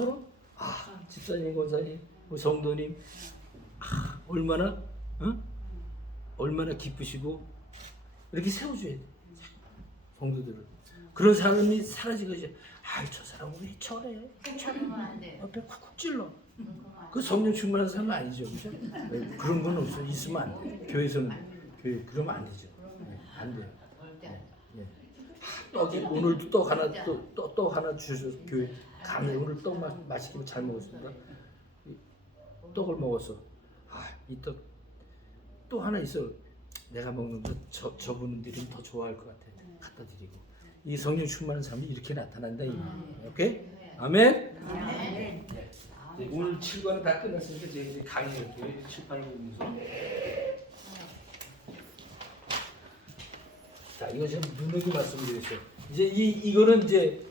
집사님, 권사님, 우리 성도님 얼마나 기쁘시고 이렇게 세워줘야 돼. 성도들을. 그런 사람이 사라지고 이제 저 사람 왜 저래? 옆에 쿡쿡 찔러. 그 성령 충만한 사람은 아니죠, 그죠? 그런 건 없어. 있으면 안 돼. 교회에서는 그러면 안 되죠. 안 돼요. 떡이 오늘도 떡 하나 주셔서 교회 감히 오늘 떡 맛있게 잘 먹었습니다. 떡을 먹었어. 이 떡 또 하나 있어. 내가 먹는 거 저분들이 더 좋아할 것 같아. 갖다 드리고. 이 성령 충만한 사람이 이렇게 나타난다. 오케이? 아멘. 아멘. 오늘 7과는 다 끝났으니까 이제 강의할게요. 7, 8, 9 문서. 자, 이거 지금 눈으로 말씀드렸어요. 이제 이거는 이제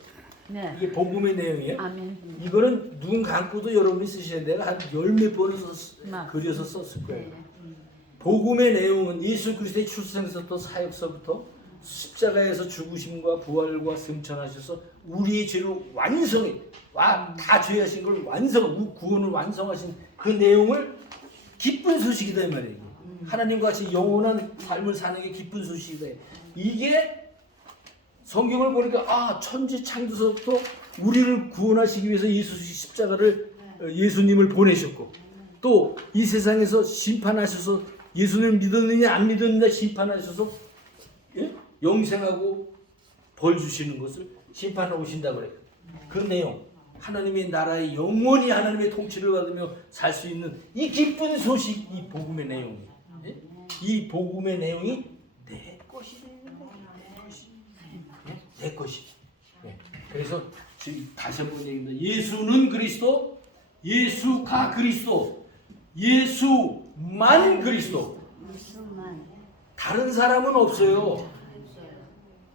이게 복음의 내용이에요. 아멘. 이거는 눈 감고도 여러분이 쓰셔야 돼요. 한 10몇 번을 그려서 썼을 거예요. 복음의 내용은 예수 그리스도의 출생서부터 사역서부터 십자가에서 죽으심과 부활과 승천하셔서 우리의 죄를 완성해 다 죄하신 걸 구원을 완성하신 그 내용을 기쁜 소식이다 이 말이에요. 하나님과 같이 영원한 삶을 사는 게 기쁜 소식이다. 이게 성경을 보니까 천지 창조서부터 우리를 구원하시기 위해서 예수님을 보내셨고 또 이 세상에서 심판하셔서 예수님을 믿었느냐 안 믿었느냐 심판하셔서 예? 영생하고 벌 주시는 것을 심판하러 오신다 그래요. 그 내용 하나님의 나라의 영원히 하나님의 통치를 받으며 살 수 있는 이 기쁜 소식, 이 복음의 내용이 예? 이 복음의 내용이 내 것이 내 것이. 예. 그래서 지금 다시 한번 얘기합니다. 예수는 그리스도, 예수가 그리스도, 예수만 그리스도. 다른 사람은 없어요.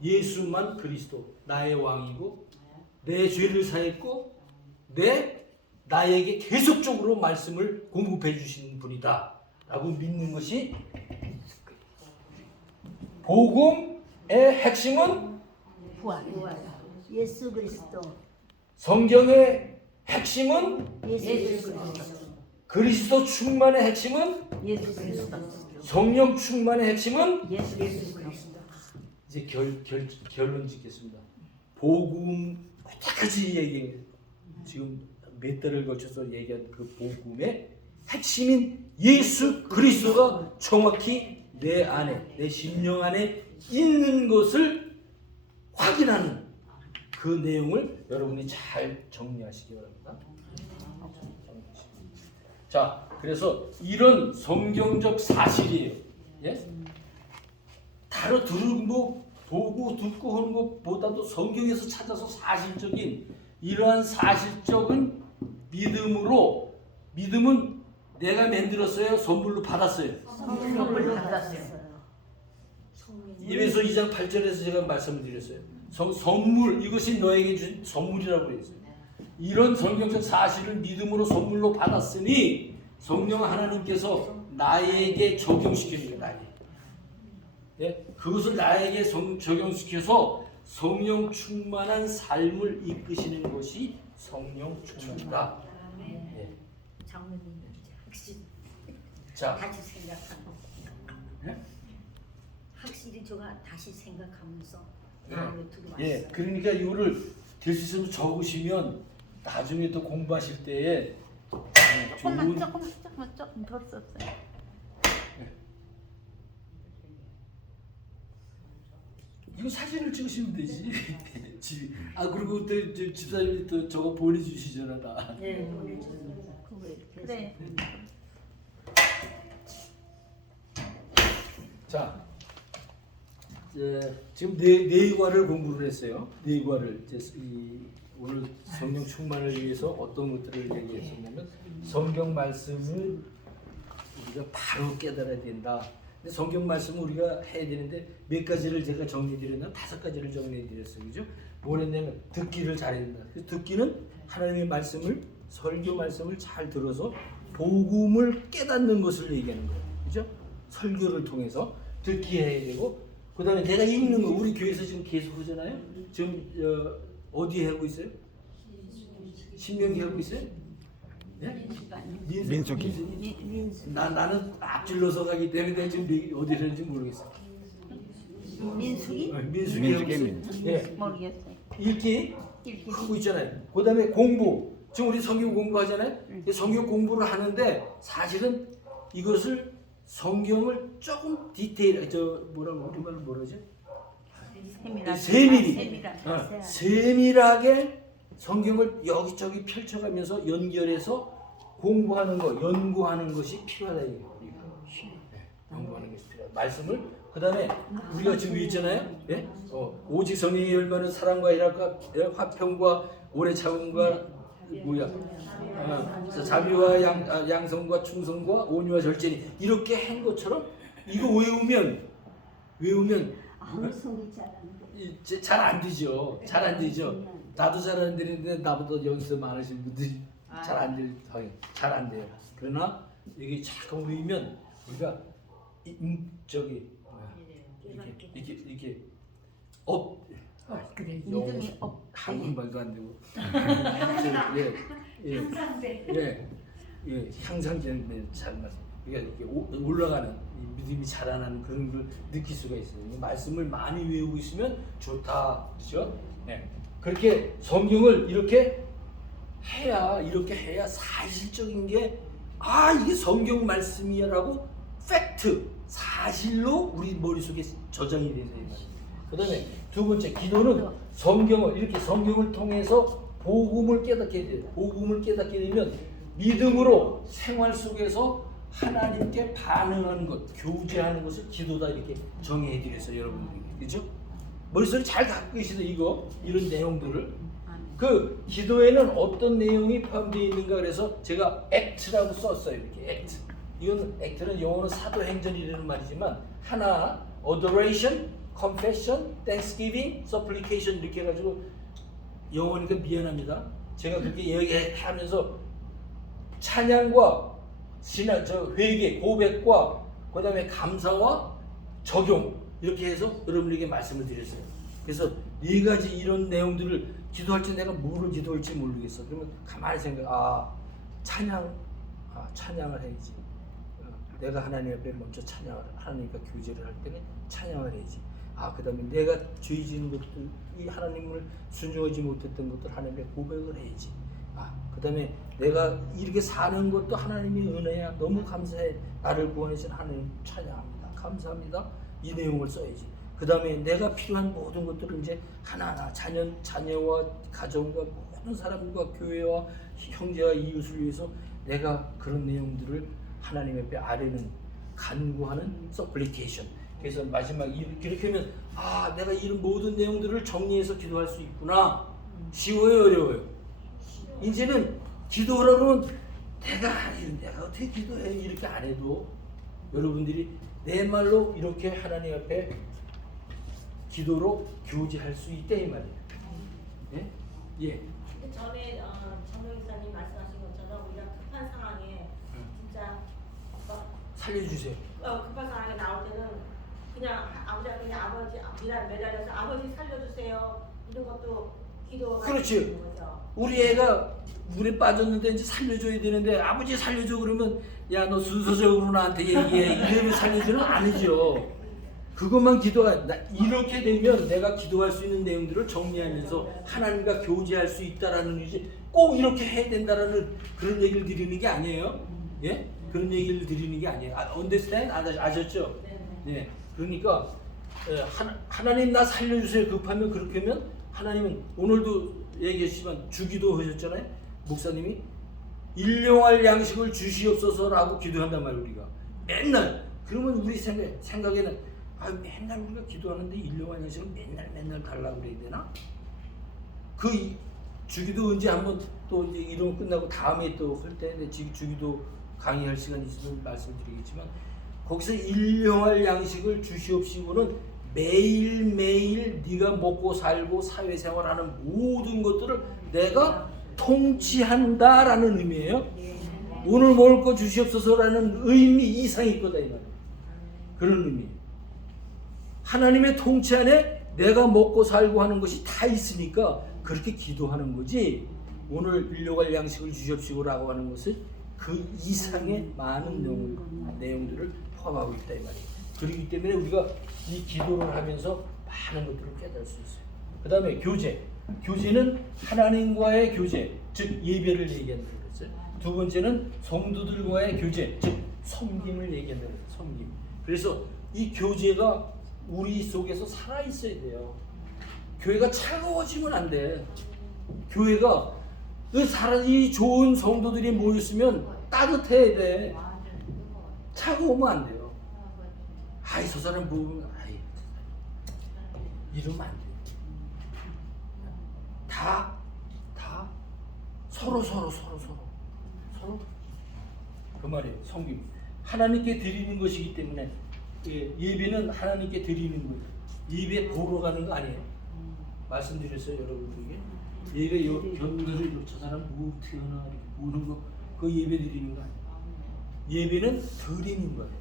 예수만 그리스도. 나의 왕이고 내 죄를 사했고 나에게 계속적으로 말씀을 공급해 주시는 분이다 라고 믿는 것이 복음의 핵심은 부활. 예수 그리스도. 성경의 핵심은 예수 그리스도. 그리스도 충만의 핵심은 예수 그리스도. 성령 충만의 핵심은 예수 그리스도. 이제 결론 짓겠습니다. 복음 끝까지 얘기해요. 지금 몇 달을 거쳐서 얘기한 그 복음의 핵심인 예수 그리스도가 정확히 내 안에, 내 심령 안에 있는 것을 확인하는 그 내용을 여러분이 잘 정리하시기 바랍니다. 자, 그래서 이런 성경적 사실이에요. 예? 다른 들은 거 보고 듣고 하는 것보다도 성경에서 찾아서 사실적인 이러한 사실적인 믿음은 내가 만들었어요? 선물로 받았어요? 선물을 받았어요. 에베소 2장 8절에서 제가 말씀드렸어요. 선물, 이것이 너에게 준 선물이라고 했어요. 이런 성경적 사실을 믿음으로 선물로 받았으니 성령 하나님께서 나에게 적용시키는 거예요. 예? 그것을 나에게 적용시켜서 성령 충만한 삶을 이끄시는 것이 성령 충만이다. 예. 장로님 확실히 자, 다시 생각하는. 예? 확실히 제가 다시 생각하면서 예. 마음에 들어왔어요. 예, 그러니까 이거를 될 수 있으면 적으시면 나중에 또 공부하실 때에 조금 더 썼어요. 이거 사진을 찍으시면 되지. 그리고 또 집사님이 또 저거 보내주시잖아 다. 네, 보내주세요. 그래. 자, 지금 네 과를 공부를 했어요. 네 과를 오늘 성령 충만을 위해서 어떤 것들을 얘기했었냐면 성경 말씀을 우리가 바로 깨달아야 된다. 근데 성경 말씀을 우리가 해야 되는데 몇 가지를 제가 정리드렸나 5가지를 정리드렸어요. 그죠? 뭘 했냐면 듣기를 잘해야 된다. 듣기는 하나님의 말씀을 설교 말씀을 잘 들어서 복음을 깨닫는 것을 얘기하는 거예요. 그죠? 설교를 통해서 듣기 해야 되고 그 다음에 내가 읽는 거 우리 교회에서 지금 계속 하잖아요. 지금 어디에 하고 있어요? 신명기 하고 있어요? 예? 민수기. 나는 앞질러서 가기 때문에 지금 어디 하는지 모르겠어. 민숙이? 민수기 하고 있어요. 예. 모르겠어요. 읽기 하고 있잖아요. 그 다음에 공부. 지금 우리 성경 공부하잖아요. 성경 공부를 하는데 사실은 이것을 성경을 조금 디테일, 우리말로 뭐라지? 세밀하게 성경을 여기저기 펼쳐가면서 연결해서 공부하는 거, 연구하는 것이 필요하다 이거예요. 연구하는 것이 필요하다. 말씀을 그 다음에 우리가 지금 있잖아요. 예? 오직 성령의 열매는 사랑과 희락과 화평과 오래 참음과 자비와 양성과 충성과 온유와 절제니 이렇게 한 것처럼 이거 외우면 잘 안 되죠. 잘 안 되죠. 나도 잘 안 되는데 나보다 여기서 많으신 분들이 잘 안 돼요. 그러나 이게 잠깐 외우면 우리가 이렇게 믿음이 한국말도 안 되고 향상되는 잘 말씀. 그러니까 이렇게 올라가는 믿음이 자라나는 그런 걸 느낄 수가 있어요. 말씀을 많이 외우고 있으면 좋다, 그렇죠? 네. 그렇게 성경을 이렇게 해야 사실적인 게 이게 성경 말씀이야라고 팩트, 사실로 우리 머릿속에 저장이 된다 이 말이에요. 그 다음에 두 번째, 기도는 성경을 통해서 복음을 깨닫게 돼요. 복음을 깨닫게 되면 믿음으로 생활 속에서 하나님께 반응하는 것, 교제하는 것을 기도다 이렇게 정의해 드렸어요, 여러분들에게. 그죠? 머릿속에 잘 갖고 계시죠, 이런 내용들을. 그 기도에는 어떤 내용이 포함되어 있는가 그래서 제가 act라고 썼어요. 이렇게 act. 이건 act는 영어는 사도행전이라는 말이지만 하나 adoration, confession, thanksgiving, supplication 이렇게 해가지고 영어니까 미안합니다. 제가 그렇게 얘기하면서 찬양과 회개, 고백과 그 다음에 감사와 적용 이렇게 해서 여러분에게 말씀을 드렸어요. 그래서 네 가지 이런 내용들을 기도할 때 내가 뭐를 기도할지 모르겠어. 그러면 가만히 찬양을 해야지. 내가 하나님 앞에 먼저 하나님과 교제를 할 때는 찬양을 해야지. 그 다음에 내가 죄 지은 것들, 이 하나님을 순종하지 못했던 것들 하나님께 고백을 해야지. 그 다음에 내가 이렇게 사는 것도 하나님의 은혜야. 너무 감사해. 나를 구원하신 하나님 찬양합니다. 감사합니다. 이 내용을 써야지. 그 다음에 내가 필요한 모든 것들을 이제 하나하나 자녀와 가정과 모든 사람과 교회와 형제와 이웃을 위해서 내가 그런 내용들을 하나님 앞에 아뢰는 간구하는 서플리케이션. 그래서 마지막 이렇게 하면 내가 이런 모든 내용들을 정리해서 기도할 수 있구나. 쉬워요, 어려워요? 이제는 기도하라 그러면 내가 어떻게 기도해 이렇게 안 해도 여러분들이 내 말로 이렇게 하나님 앞에 기도로 교제할 수 있다 이 말이에요. 예? 예. 전에 정명사님 말씀하신 것처럼 우리가 급한 상황에 진짜 살려주세요. 급한 상황에 나올 때는 그냥 아버지 매달려서 아버지 살려주세요 이런 것도 기도가 그렇지. 되는 거죠. 우리 애가 물에 빠졌는데 이제 살려줘야 되는데 아버지 살려줘 그러면 야 너 순서적으로 나한테 얘기해 이래로 살려주는 아니죠. 그것만 이렇게 되면 내가 기도할 수 있는 내용들을 정리하면서 하나님과 교제할 수 있다라는 의지 꼭 이렇게 해야 된다라는 그런 얘기를 드리는 게 아니에요. 예? 그런 얘기를 드리는 게 아니에요. understand? 아셨죠? 네. 그러니까 하나님 나 살려주세요 급하면 그렇게 하면 하나님은 오늘도 얘기했지만 주기도 하셨잖아요. 목사님이 일용할 양식을 주시옵소서라고 기도한단 말이에요. 우리가 맨날 그러면 우리 생각에는 맨날 우리가 기도하는데 일용할 양식을 맨날 달라고 그래야 되나? 그 주기도 언제 한번 또 이제 이런 거 끝나고 다음에 또 할 때인데 지금 주기도 강의할 시간이 있으면 말씀드리겠지만 거기서 일용할 양식을 주시옵시고는 매일매일 네가 먹고 살고 사회생활하는 모든 것들을 내가 통치한다라는 의미예요. 오늘 먹을 거 주시옵소서라는 의미 이상일 거다 이 말이에요. 그런 의미. 하나님의 통치 안에 내가 먹고 살고 하는 것이 다 있으니까 그렇게 기도하는 거지. 오늘 일용할 양식을 주시옵시고라고 하는 것은 그 이상의 많은 내용들을 포함하고 있다 이 말이에요. 그렇기 때문에 우리가 이 기도를 하면서 많은 것들을 깨달을 수 있어요. 그 다음에 교제는 하나님과의 교제, 즉 예배를 얘기한다고 그랬어요. 두 번째는 성도들과의 교제, 즉 섬김을 얘기한다고 그랬어요. 섬김. 그래서 이 교제가 우리 속에서 살아 있어야 돼요. 교회가 차가워지면 안 돼. 교회가 이 좋은 성도들이 모였으면 따뜻해야 돼. 차가우면 안 돼요. 저 사람 보면 이러면 안 돼. 다 서로 그 말이에요. 섬김. 하나님께 드리는 것이기 때문에 예배는 하나님께 드리는 거예요. 예배 보러 가는 거 아니에요. 말씀드렸어요 여러분들에게. 예배 견들을 저 사람 뭐 태어나 이렇게 보는 거 그 예배 드리는 거 아니에요. 예배는 드리는 거예요.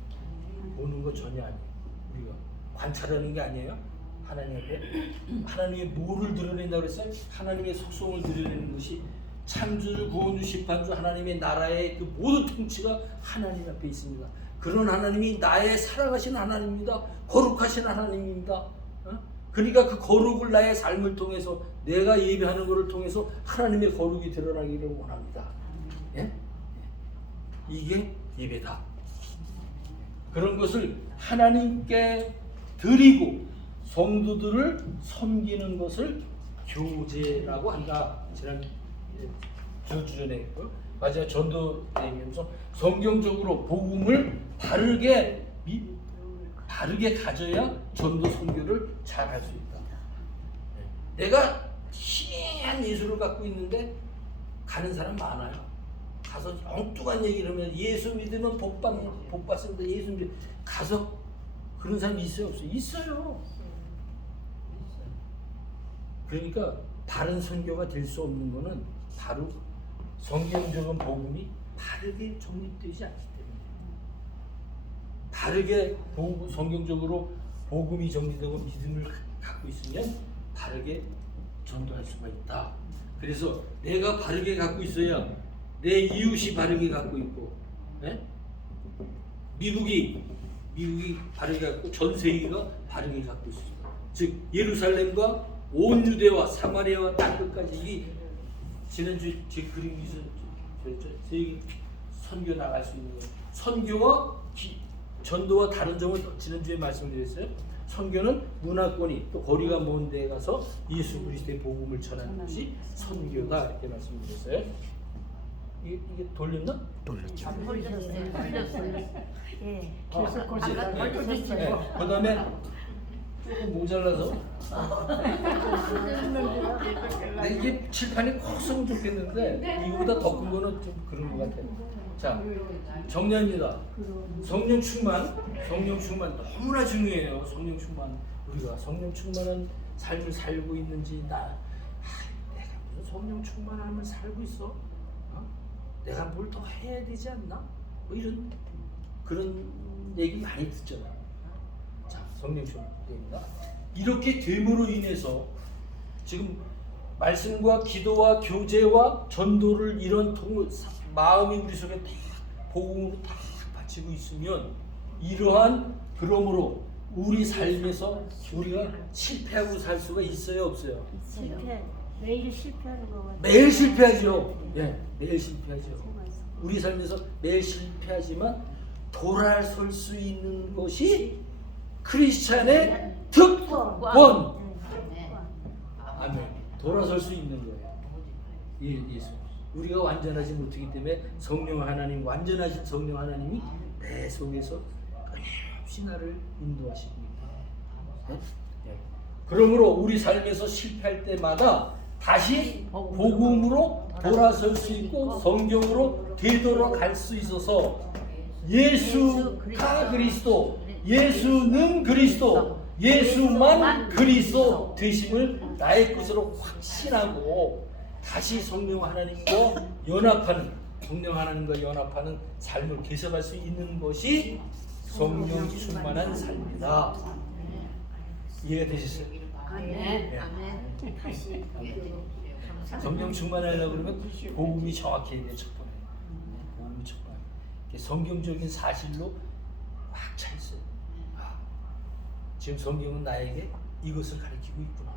보는 거 전혀 아니에요. 우리가 관찰하는 게 아니에요. 하나님 앞에 하나님의 뭐를 드러낸다고 그랬어요? 하나님의 속성을 드러내는 것이 창조주, 구원주, 심판주 하나님의 나라의 그 모든 통치가 하나님 앞에 있습니다. 그런 하나님이 나의 살아가신 하나님입니다. 거룩하신 하나님입니다. 그러니까 그 거룩을 나의 삶을 통해서 내가 예배하는 것을 통해서 하나님의 거룩이 드러나기를 원합니다. 예? 이게 예배다. 그런 것을 하나님께 드리고 성도들을 섬기는 것을 교제라고 한다. 지난 저주 전에 했고요. 마지막 전도 얘기하면서 성경적으로 복음을 바르게 가져야 전도 선교를 잘 할 수 있다. 내가 희미한 예수를 갖고 있는데 가는 사람 많아요. 가서 엉뚱한 얘기를 하면 예수 믿으면 복 받습니다. 예수 믿으면 가서 그런 사람이 있어요? 없어요? 있어요. 그러니까 바른 선교가 될 수 없는 것은 바로 성경적인 복음이 바르게 정립되지 않기 때문에 바르게 성경적으로 복음이 정립되고 믿음을 갖고 있으면 바르게 전도할 수가 있다. 그래서 내가 바르게 갖고 있어야 내 이웃이 바르게 갖고 있고, 네? 미국이 바르게 갖고 전 세계가 바르게 갖고 있습니다. 즉 예루살렘과 온 유대와 사마리아와 땅 끝까지 이 지난주 제 그림에서 세계 선교 나갈 수 있는 거. 선교와 전도와 다른 점을 지난주에 말씀드렸어요. 선교는 문화권이 또 거리가 먼 데 가서 예수 그리스도의 복음을 전하는 것이 선교다 이렇게 말씀드렸어요. 이게 돌렸나? 돌렸죠. 돌렸어요. 예. 계속 돌렸어요. 그다음에 조금 모자라서 이게 칠판이 컸으면 좋겠는데 이거보다 더 큰 거는 좀 그런 것 같아요. 자, 정리합니다. 성령 충만 너무나 중요해요. 성령 충만, 우리가 성령 충만한 삶을 살고 있는지 내가 무슨 성령 충만한 삶을 살고 있어? 내가 뭘 더 해야 되지 않나? 뭐 이런 그런 얘기 많이 듣잖아. 자, 성령 충만입니다. 이렇게 됨으로 인해서 지금 말씀과 기도와 교제와 전도를 이런 마음이 우리 속에 다 복음으로 다 바치고 있으면 이러한 그러므로 우리 삶에서 우리가 실패하고 살 수가 있어요, 없어요? 매일 실패하는 거 같아요. 매일 실패하죠. 예, 매일 실패하죠. 우리 삶에서 매일 실패하지만 돌아설 수 있는 것이 크리스찬의 특권. 아멘. 돌아설 수 있는 거예요. 예수. 우리가 완전하지 못하기 때문에 성령 하나님, 완전하신 성령 하나님이 내 속에서 끊임없이 나를 인도하시고 있다. 네? 네. 그러므로 우리 삶에서 실패할 때마다 다시 복음으로 돌아설 수 있고 성경으로 되돌아갈 수 있어서 예수가 그리스도, 예수는 그리스도, 예수만 그리스도 되심을 나의 것으로 확신하고 다시 성령 하나님과 연합하는 삶을 개척할 수 있는 것이 성령 충만한 삶이다. 이해가 되셨어요? 아멘. 다시 성령 충만하려고 그러면 복음이 정확해야 돼요. 첫 번째. 복음이 정확해. 성경적인 사실로 꽉 차 있어요. 지금 성경은 나에게 이것을 가르치고 있구나.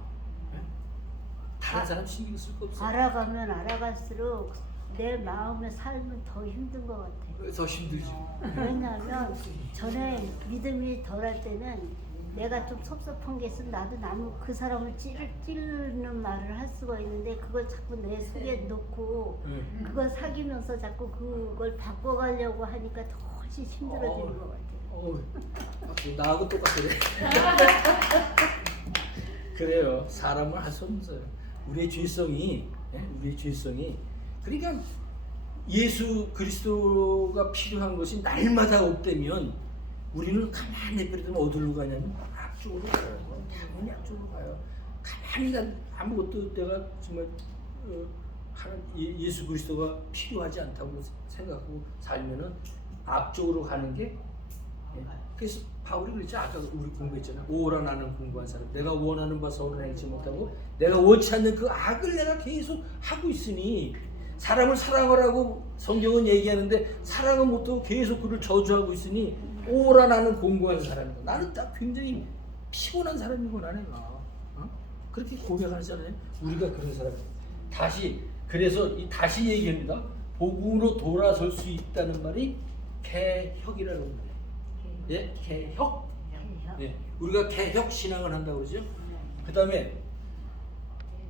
다른 사람 신경 쓸 거 없어요. 알아가면 알아갈수록 내 마음의 삶은 더 힘든 것 같아. 더 힘들지. 왜냐하면 전에 믿음이 덜할 때는 내가 좀 섭섭한 게 있으면 나도 그 사람을 찌르는 말을 할 수가 있는데 그걸 자꾸 내 속에 놓고 그걸 사귀면서 자꾸 그걸 바꿔가려고 하니까 더 훨씬 힘들어지는 것 같아. 나하고 똑같아. 그래요. 사람은 할 수 없어요. 우리의 죄성이 그러니까 예수 그리스도가 필요한 것이 날마다 없다면 우리는 가만히 내버려두면 어디로 가냐면 앞쪽으로 가요. 당연히 앞쪽으로 가요. 가만히 난 아무것도 내가 정말 예수 그리스도가 필요하지 않다고 생각하고 살면은 앞쪽으로 가는 게 그래서 바울이 그랬죠. 아까 우리 공부했잖아. 오라 나는 공부한 사람. 내가 원하는 바 서로 행치 못하고 내가 원치 않는 그 악을 내가 계속 하고 있으니 사람을 사랑하라고 성경은 얘기하는데 사랑은 못하고 계속 그를 저주하고 있으니 오라 나는 공부한 사람이다. 나는 딱 굉장히 피곤한 사람이구나 내가. 그렇게 고백하잖아요. 우리가 그런 사람이에요. 다시 그래서 다시 얘기합니다. 복음으로 돌아설 수 있다는 말이 개혁이라는 말이에요. 예, 개혁. 네, 우리가 개혁 신앙을 한다고 그러죠. 그 다음에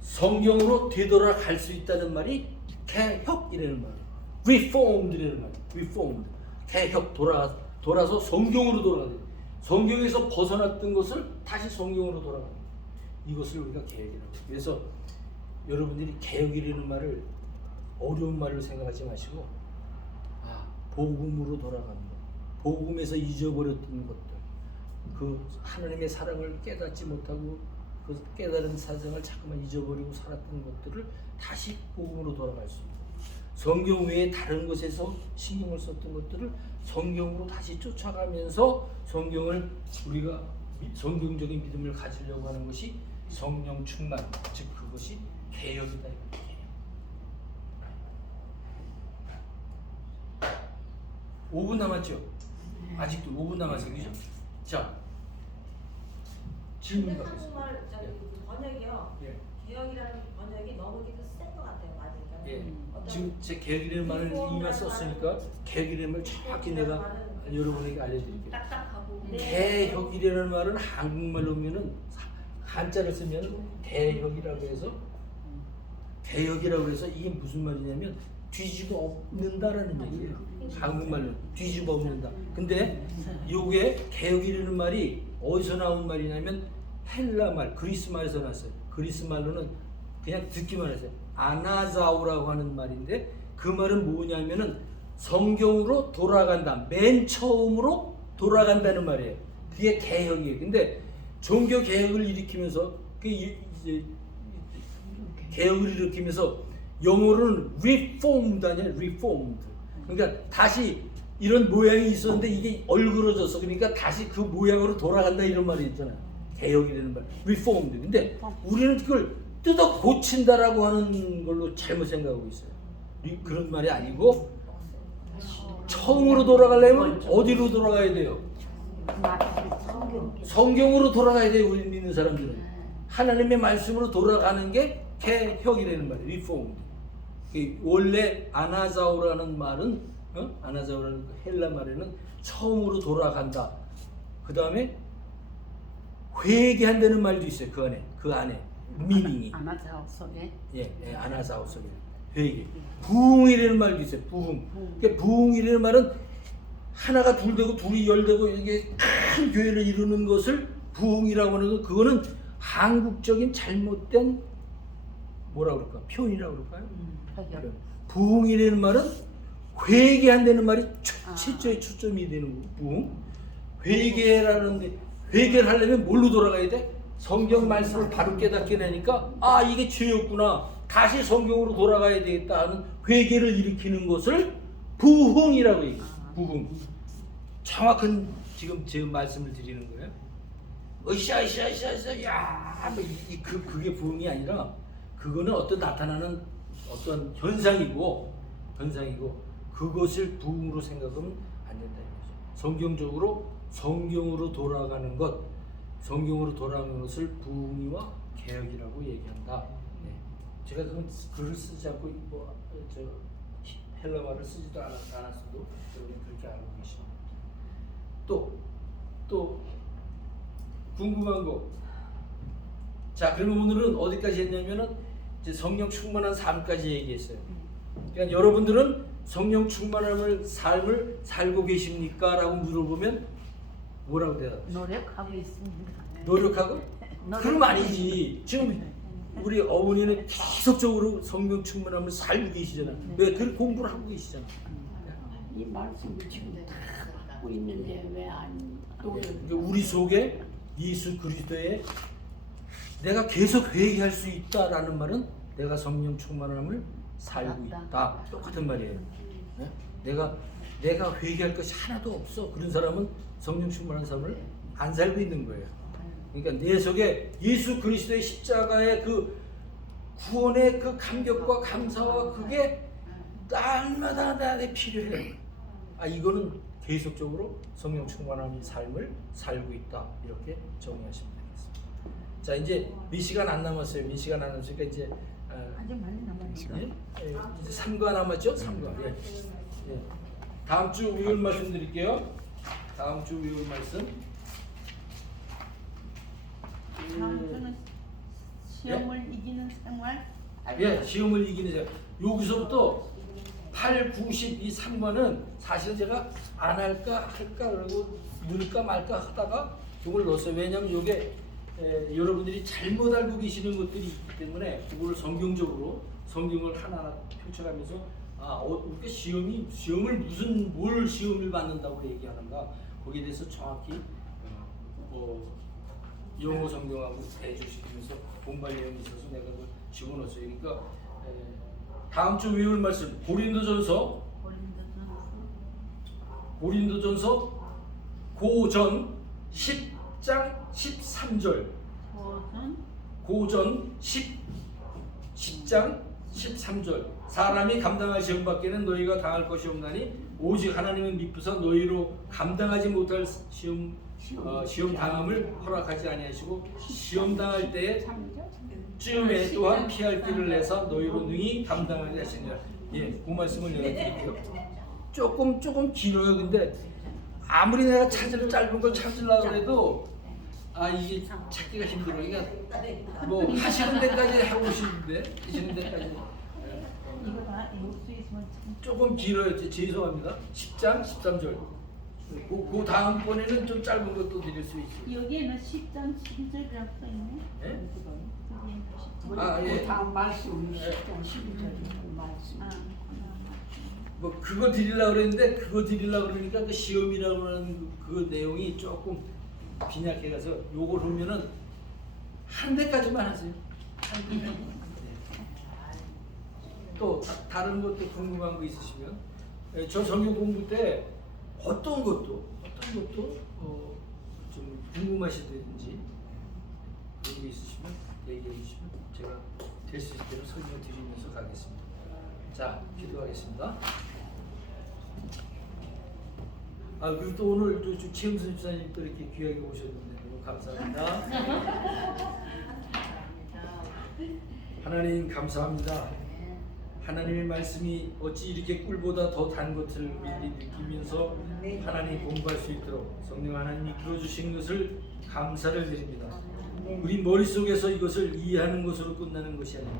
성경으로 되돌아갈 수 있다는 말이 개혁이라는 말이에요. reformed라는 말이에요. reformed. 개혁, 돌아서 성경으로 돌아가야 돼요. 성경에서 벗어났던 것을 다시 성경으로 돌아가는 거예요. 이것을 우리가 개혁이라고 해요. 그래서 여러분들이 개혁이라는 말을 어려운 말로 생각하지 마시고 복음으로 돌아가는 것, 복음에서 잊어버렸던 것들, 그 하나님의 사랑을 깨닫지 못하고 그 깨달은 사정을 자꾸만 잊어버리고 살았던 것들을 다시 복음으로 돌아갈 수 있고, 성경 외에 다른 것에서 신경을 썼던 것들을 성경으로 다시 쫓아가면서 성경을 우리가 성경적인 믿음을 가지려고 하는 것이 성령 충만, 즉 그것이 개혁이다. 5분 남았죠? 아직도 5분 남았어요, 그죠? 자, 질문 근데 받겠습니다. 한국말 번역이요. 예. 개혁이라는 번역이 너무 센것 같아요. 맞아요. 예. 어떤 지금 제 개혁이라는 말을 이미 썼으니까 개혁이라는 말 정확히 내가 여러분에게 알려드릴게요. 딱딱하고 개혁이라는 말은 한국말로 하면은 한자를 쓰면 개혁이라고 해서 개혁이라고 해서 이게 무슨 말이냐면 뒤집어 엎는다라는 얘기예요. 한국말로 뒤집어 엎는다. 근데 요게 개혁이라는 말이 어디서 나온 말이냐면 헬라 말, 그리스 말에서 났어요. 그리스 말로는 그냥 듣기만 했어요. 아나자오라고 하는 말인데 그 말은 뭐냐면은 성경으로 돌아간다. 맨 처음으로 돌아간다는 말이에요. 그게 개혁이에요. 근데 종교 개혁을 일으키면서 그 이제 개혁을 일으키면서 영어로는 reformed 아니야? reformed. 그러니까 다시 이런 모양이 있었는데 이게 얼그러져서 그러니까 다시 그 모양으로 돌아간다 이런 말이 있잖아요. 개혁이라는 말, reformed. 근데 우리는 그걸 뜯어 고친다라고 하는 걸로 잘못 생각하고 있어요. 그런 말이 아니고 처음으로 돌아가려면 어디로 돌아가야 돼요? 성경으로 돌아가야 돼요. 우리 믿는 사람들은 하나님의 말씀으로 돌아가는 게 개혁이라는 말이에요. reformed. 원래 아나자오라는 말은 아나자오라는 헬라 말에는 처음으로 돌아간다. 그 다음에 회개한다는 말도 있어요. 그 안에 미닝이. 아나자오 속에. 예, 아나자오 속에 회개. 부흥이라는 말도 있어요. 부흥. 그러니까 부흥이라는 말은 하나가 둘 되고 둘이 열 되고 이게 큰 교회를 이루는 것을 부흥이라고 하는 거, 그거는 한국적인 잘못된 뭐라고 그럴까? 표현이라고 그럴까요? 부흥이라는 말은 회개한다는 말이 최초의 초점이 되는 거고, 부흥. 회개라는데 회개를 하려면 뭘로 돌아가야 돼? 성경 말씀을 바로 깨닫게 되니까 이게 죄였구나. 다시 성경으로 돌아가야 되겠다 하는 회개를 일으키는 것을 부흥이라고 얘기해요. 부흥. 정확한 지금 제 말씀을 드리는 거예요. 야, 그게 부흥이 아니라 그거는 어떤 나타나는 어떤 현상이고 그것을 부흥으로 생각하면 안 된다 이거죠. 성경적으로 성경으로 돌아가는 것, 성경으로 돌아가는 것을 부흥이와 개혁이라고 얘기한다. 네. 제가 그건 글을 쓰지 않고 저 헬라말을 쓰지도 않았어도 여러분 그렇게 알고 계십니다. 또 궁금한 거. 자, 그러면 오늘은 어디까지 했냐면은 이제 성령 충만한 삶까지 얘기했어요. 그러니까 여러분들은 성령 충만함을 삶을 살고 계십니까? 라고 물어보면 뭐라고 대답하세요? 노력하고 있습니다. 노력하고? 그럼 아니지. 지금 우리 어머니는 계속적으로 성령 충만함을 살고 계시잖아. 왜? 그 공부를 하고 계시잖아. 이 말씀을 지금 다 하고 있는데 왜 안 그러니까 우리 속에 예수 그리스도의 내가 계속 회개할 수 있다라는 말은 내가 성령 충만함을 살고 있다. 똑같은 말이에요. 네? 내가 회개할 것이 하나도 없어. 그런 사람은 성령 충만한 삶을 안 살고 있는 거예요. 그러니까 내 속에 예수 그리스도의 십자가의 그 구원의 그 감격과 감사와 그게 날마다 나한테 필요해. 이거는 계속적으로 성령 충만한 삶을 살고 있다. 이렇게 정리하시면 되겠습니다. 자, 이제 몇 시간 안 남았어요. 몇 시간 안 남았으니까 이제 아직 많이 남았어요. 예? 예, 이제 3과 남았죠? 3과. 예. 예. 다음 주 위올 말씀 드릴게요. 다음 주 위올 말씀. 다음 주는 시험을 이기는 생활. 예, 시험을 이기는 자. 여기서부터 8, 9, 10, 이 3과는 사실 제가 안 할까 할까 그러고 넣을까 말까 하다가 이걸 넣었어요. 왜냐하면 이게 여러분들이 잘못 알고 계시는 것들이 있기 때문에 그걸 성경적으로 성경을 하나하나 펼쳐가면서 우리가 시험을 뭘 시험을 받는다고 얘기하는가 거기에 대해서 정확히 영어 성경하고 대조시키면서 공부할 내용이 있어서 내가 그걸 집어넣었어요. 그러니까 다음 주 외울 말씀 고린도전서 고전 10장 13절 고전 10장 13절 사람이 감당할 시험 밖에는 너희가 당할 것이 없나니 오직 하나님은 미쁘사 너희로 감당하지 못할 시험 당함을 허락하지 아니하시고 시험 당할 때에 쯤에 또한 피할 길을 내서 너희로 능히 감당하게 하시니라. 예, 그 말씀을 내가 드릴게요. 조금 길어요. 근데 아무리 내가 짧은 걸 찾으려고 해도 이게 찾기가 힘들어. 그러니까 뭐 하시는 데까지 하고 싶은데 하시는 데까지 이거 다 외울 수 있으면 참. 조금 길어요. 죄송합니다. 10장 13절. 그 다음번에는 좀 짧은 것도 드릴 수 있어요. 여기에는 10장 11절이라고 써 있네. 예? 여기에는 10장. 예. 그 다음 말씀 10장 12절 말씀. 뭐 그거 드리려고 그랬는데 그거 드리려고 그러니까 그 시험이라고 하는 그 내용이 조금 빈약해가서 요걸 보면은 한 대까지만 하세요. 또 다른 것도 궁금한 거 있으시면 저 성경 공부 때 어떤 것도 좀 궁금하시든지 그런 게 있으시면 얘기해 주시면 제가 될 수 있도록 설명 드리면서 가겠습니다. 자, 기도하겠습니다. 그리고 또 오늘 또 최영선 집사님 또 이렇게 귀하게 오셨는데 너무 감사합니다. 하나님 감사합니다. 하나님의 말씀이 어찌 이렇게 꿀보다 더 단 것을 미리 느끼면서 하나님 공부할 수 있도록 성령 하나님이 들어주신 것을 감사를 드립니다. 우리 머릿속에서 이것을 이해하는 것으로 끝나는 것이 아니라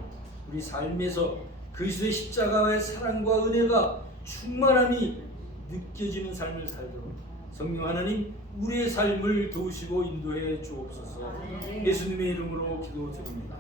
우리 삶에서 그리스도의 십자가의 사랑과 은혜가 충만함이 느껴지는 삶을 살도록 성령 하나님 우리의 삶을 도우시고 인도해 주옵소서. 예수님의 이름으로 기도드립니다.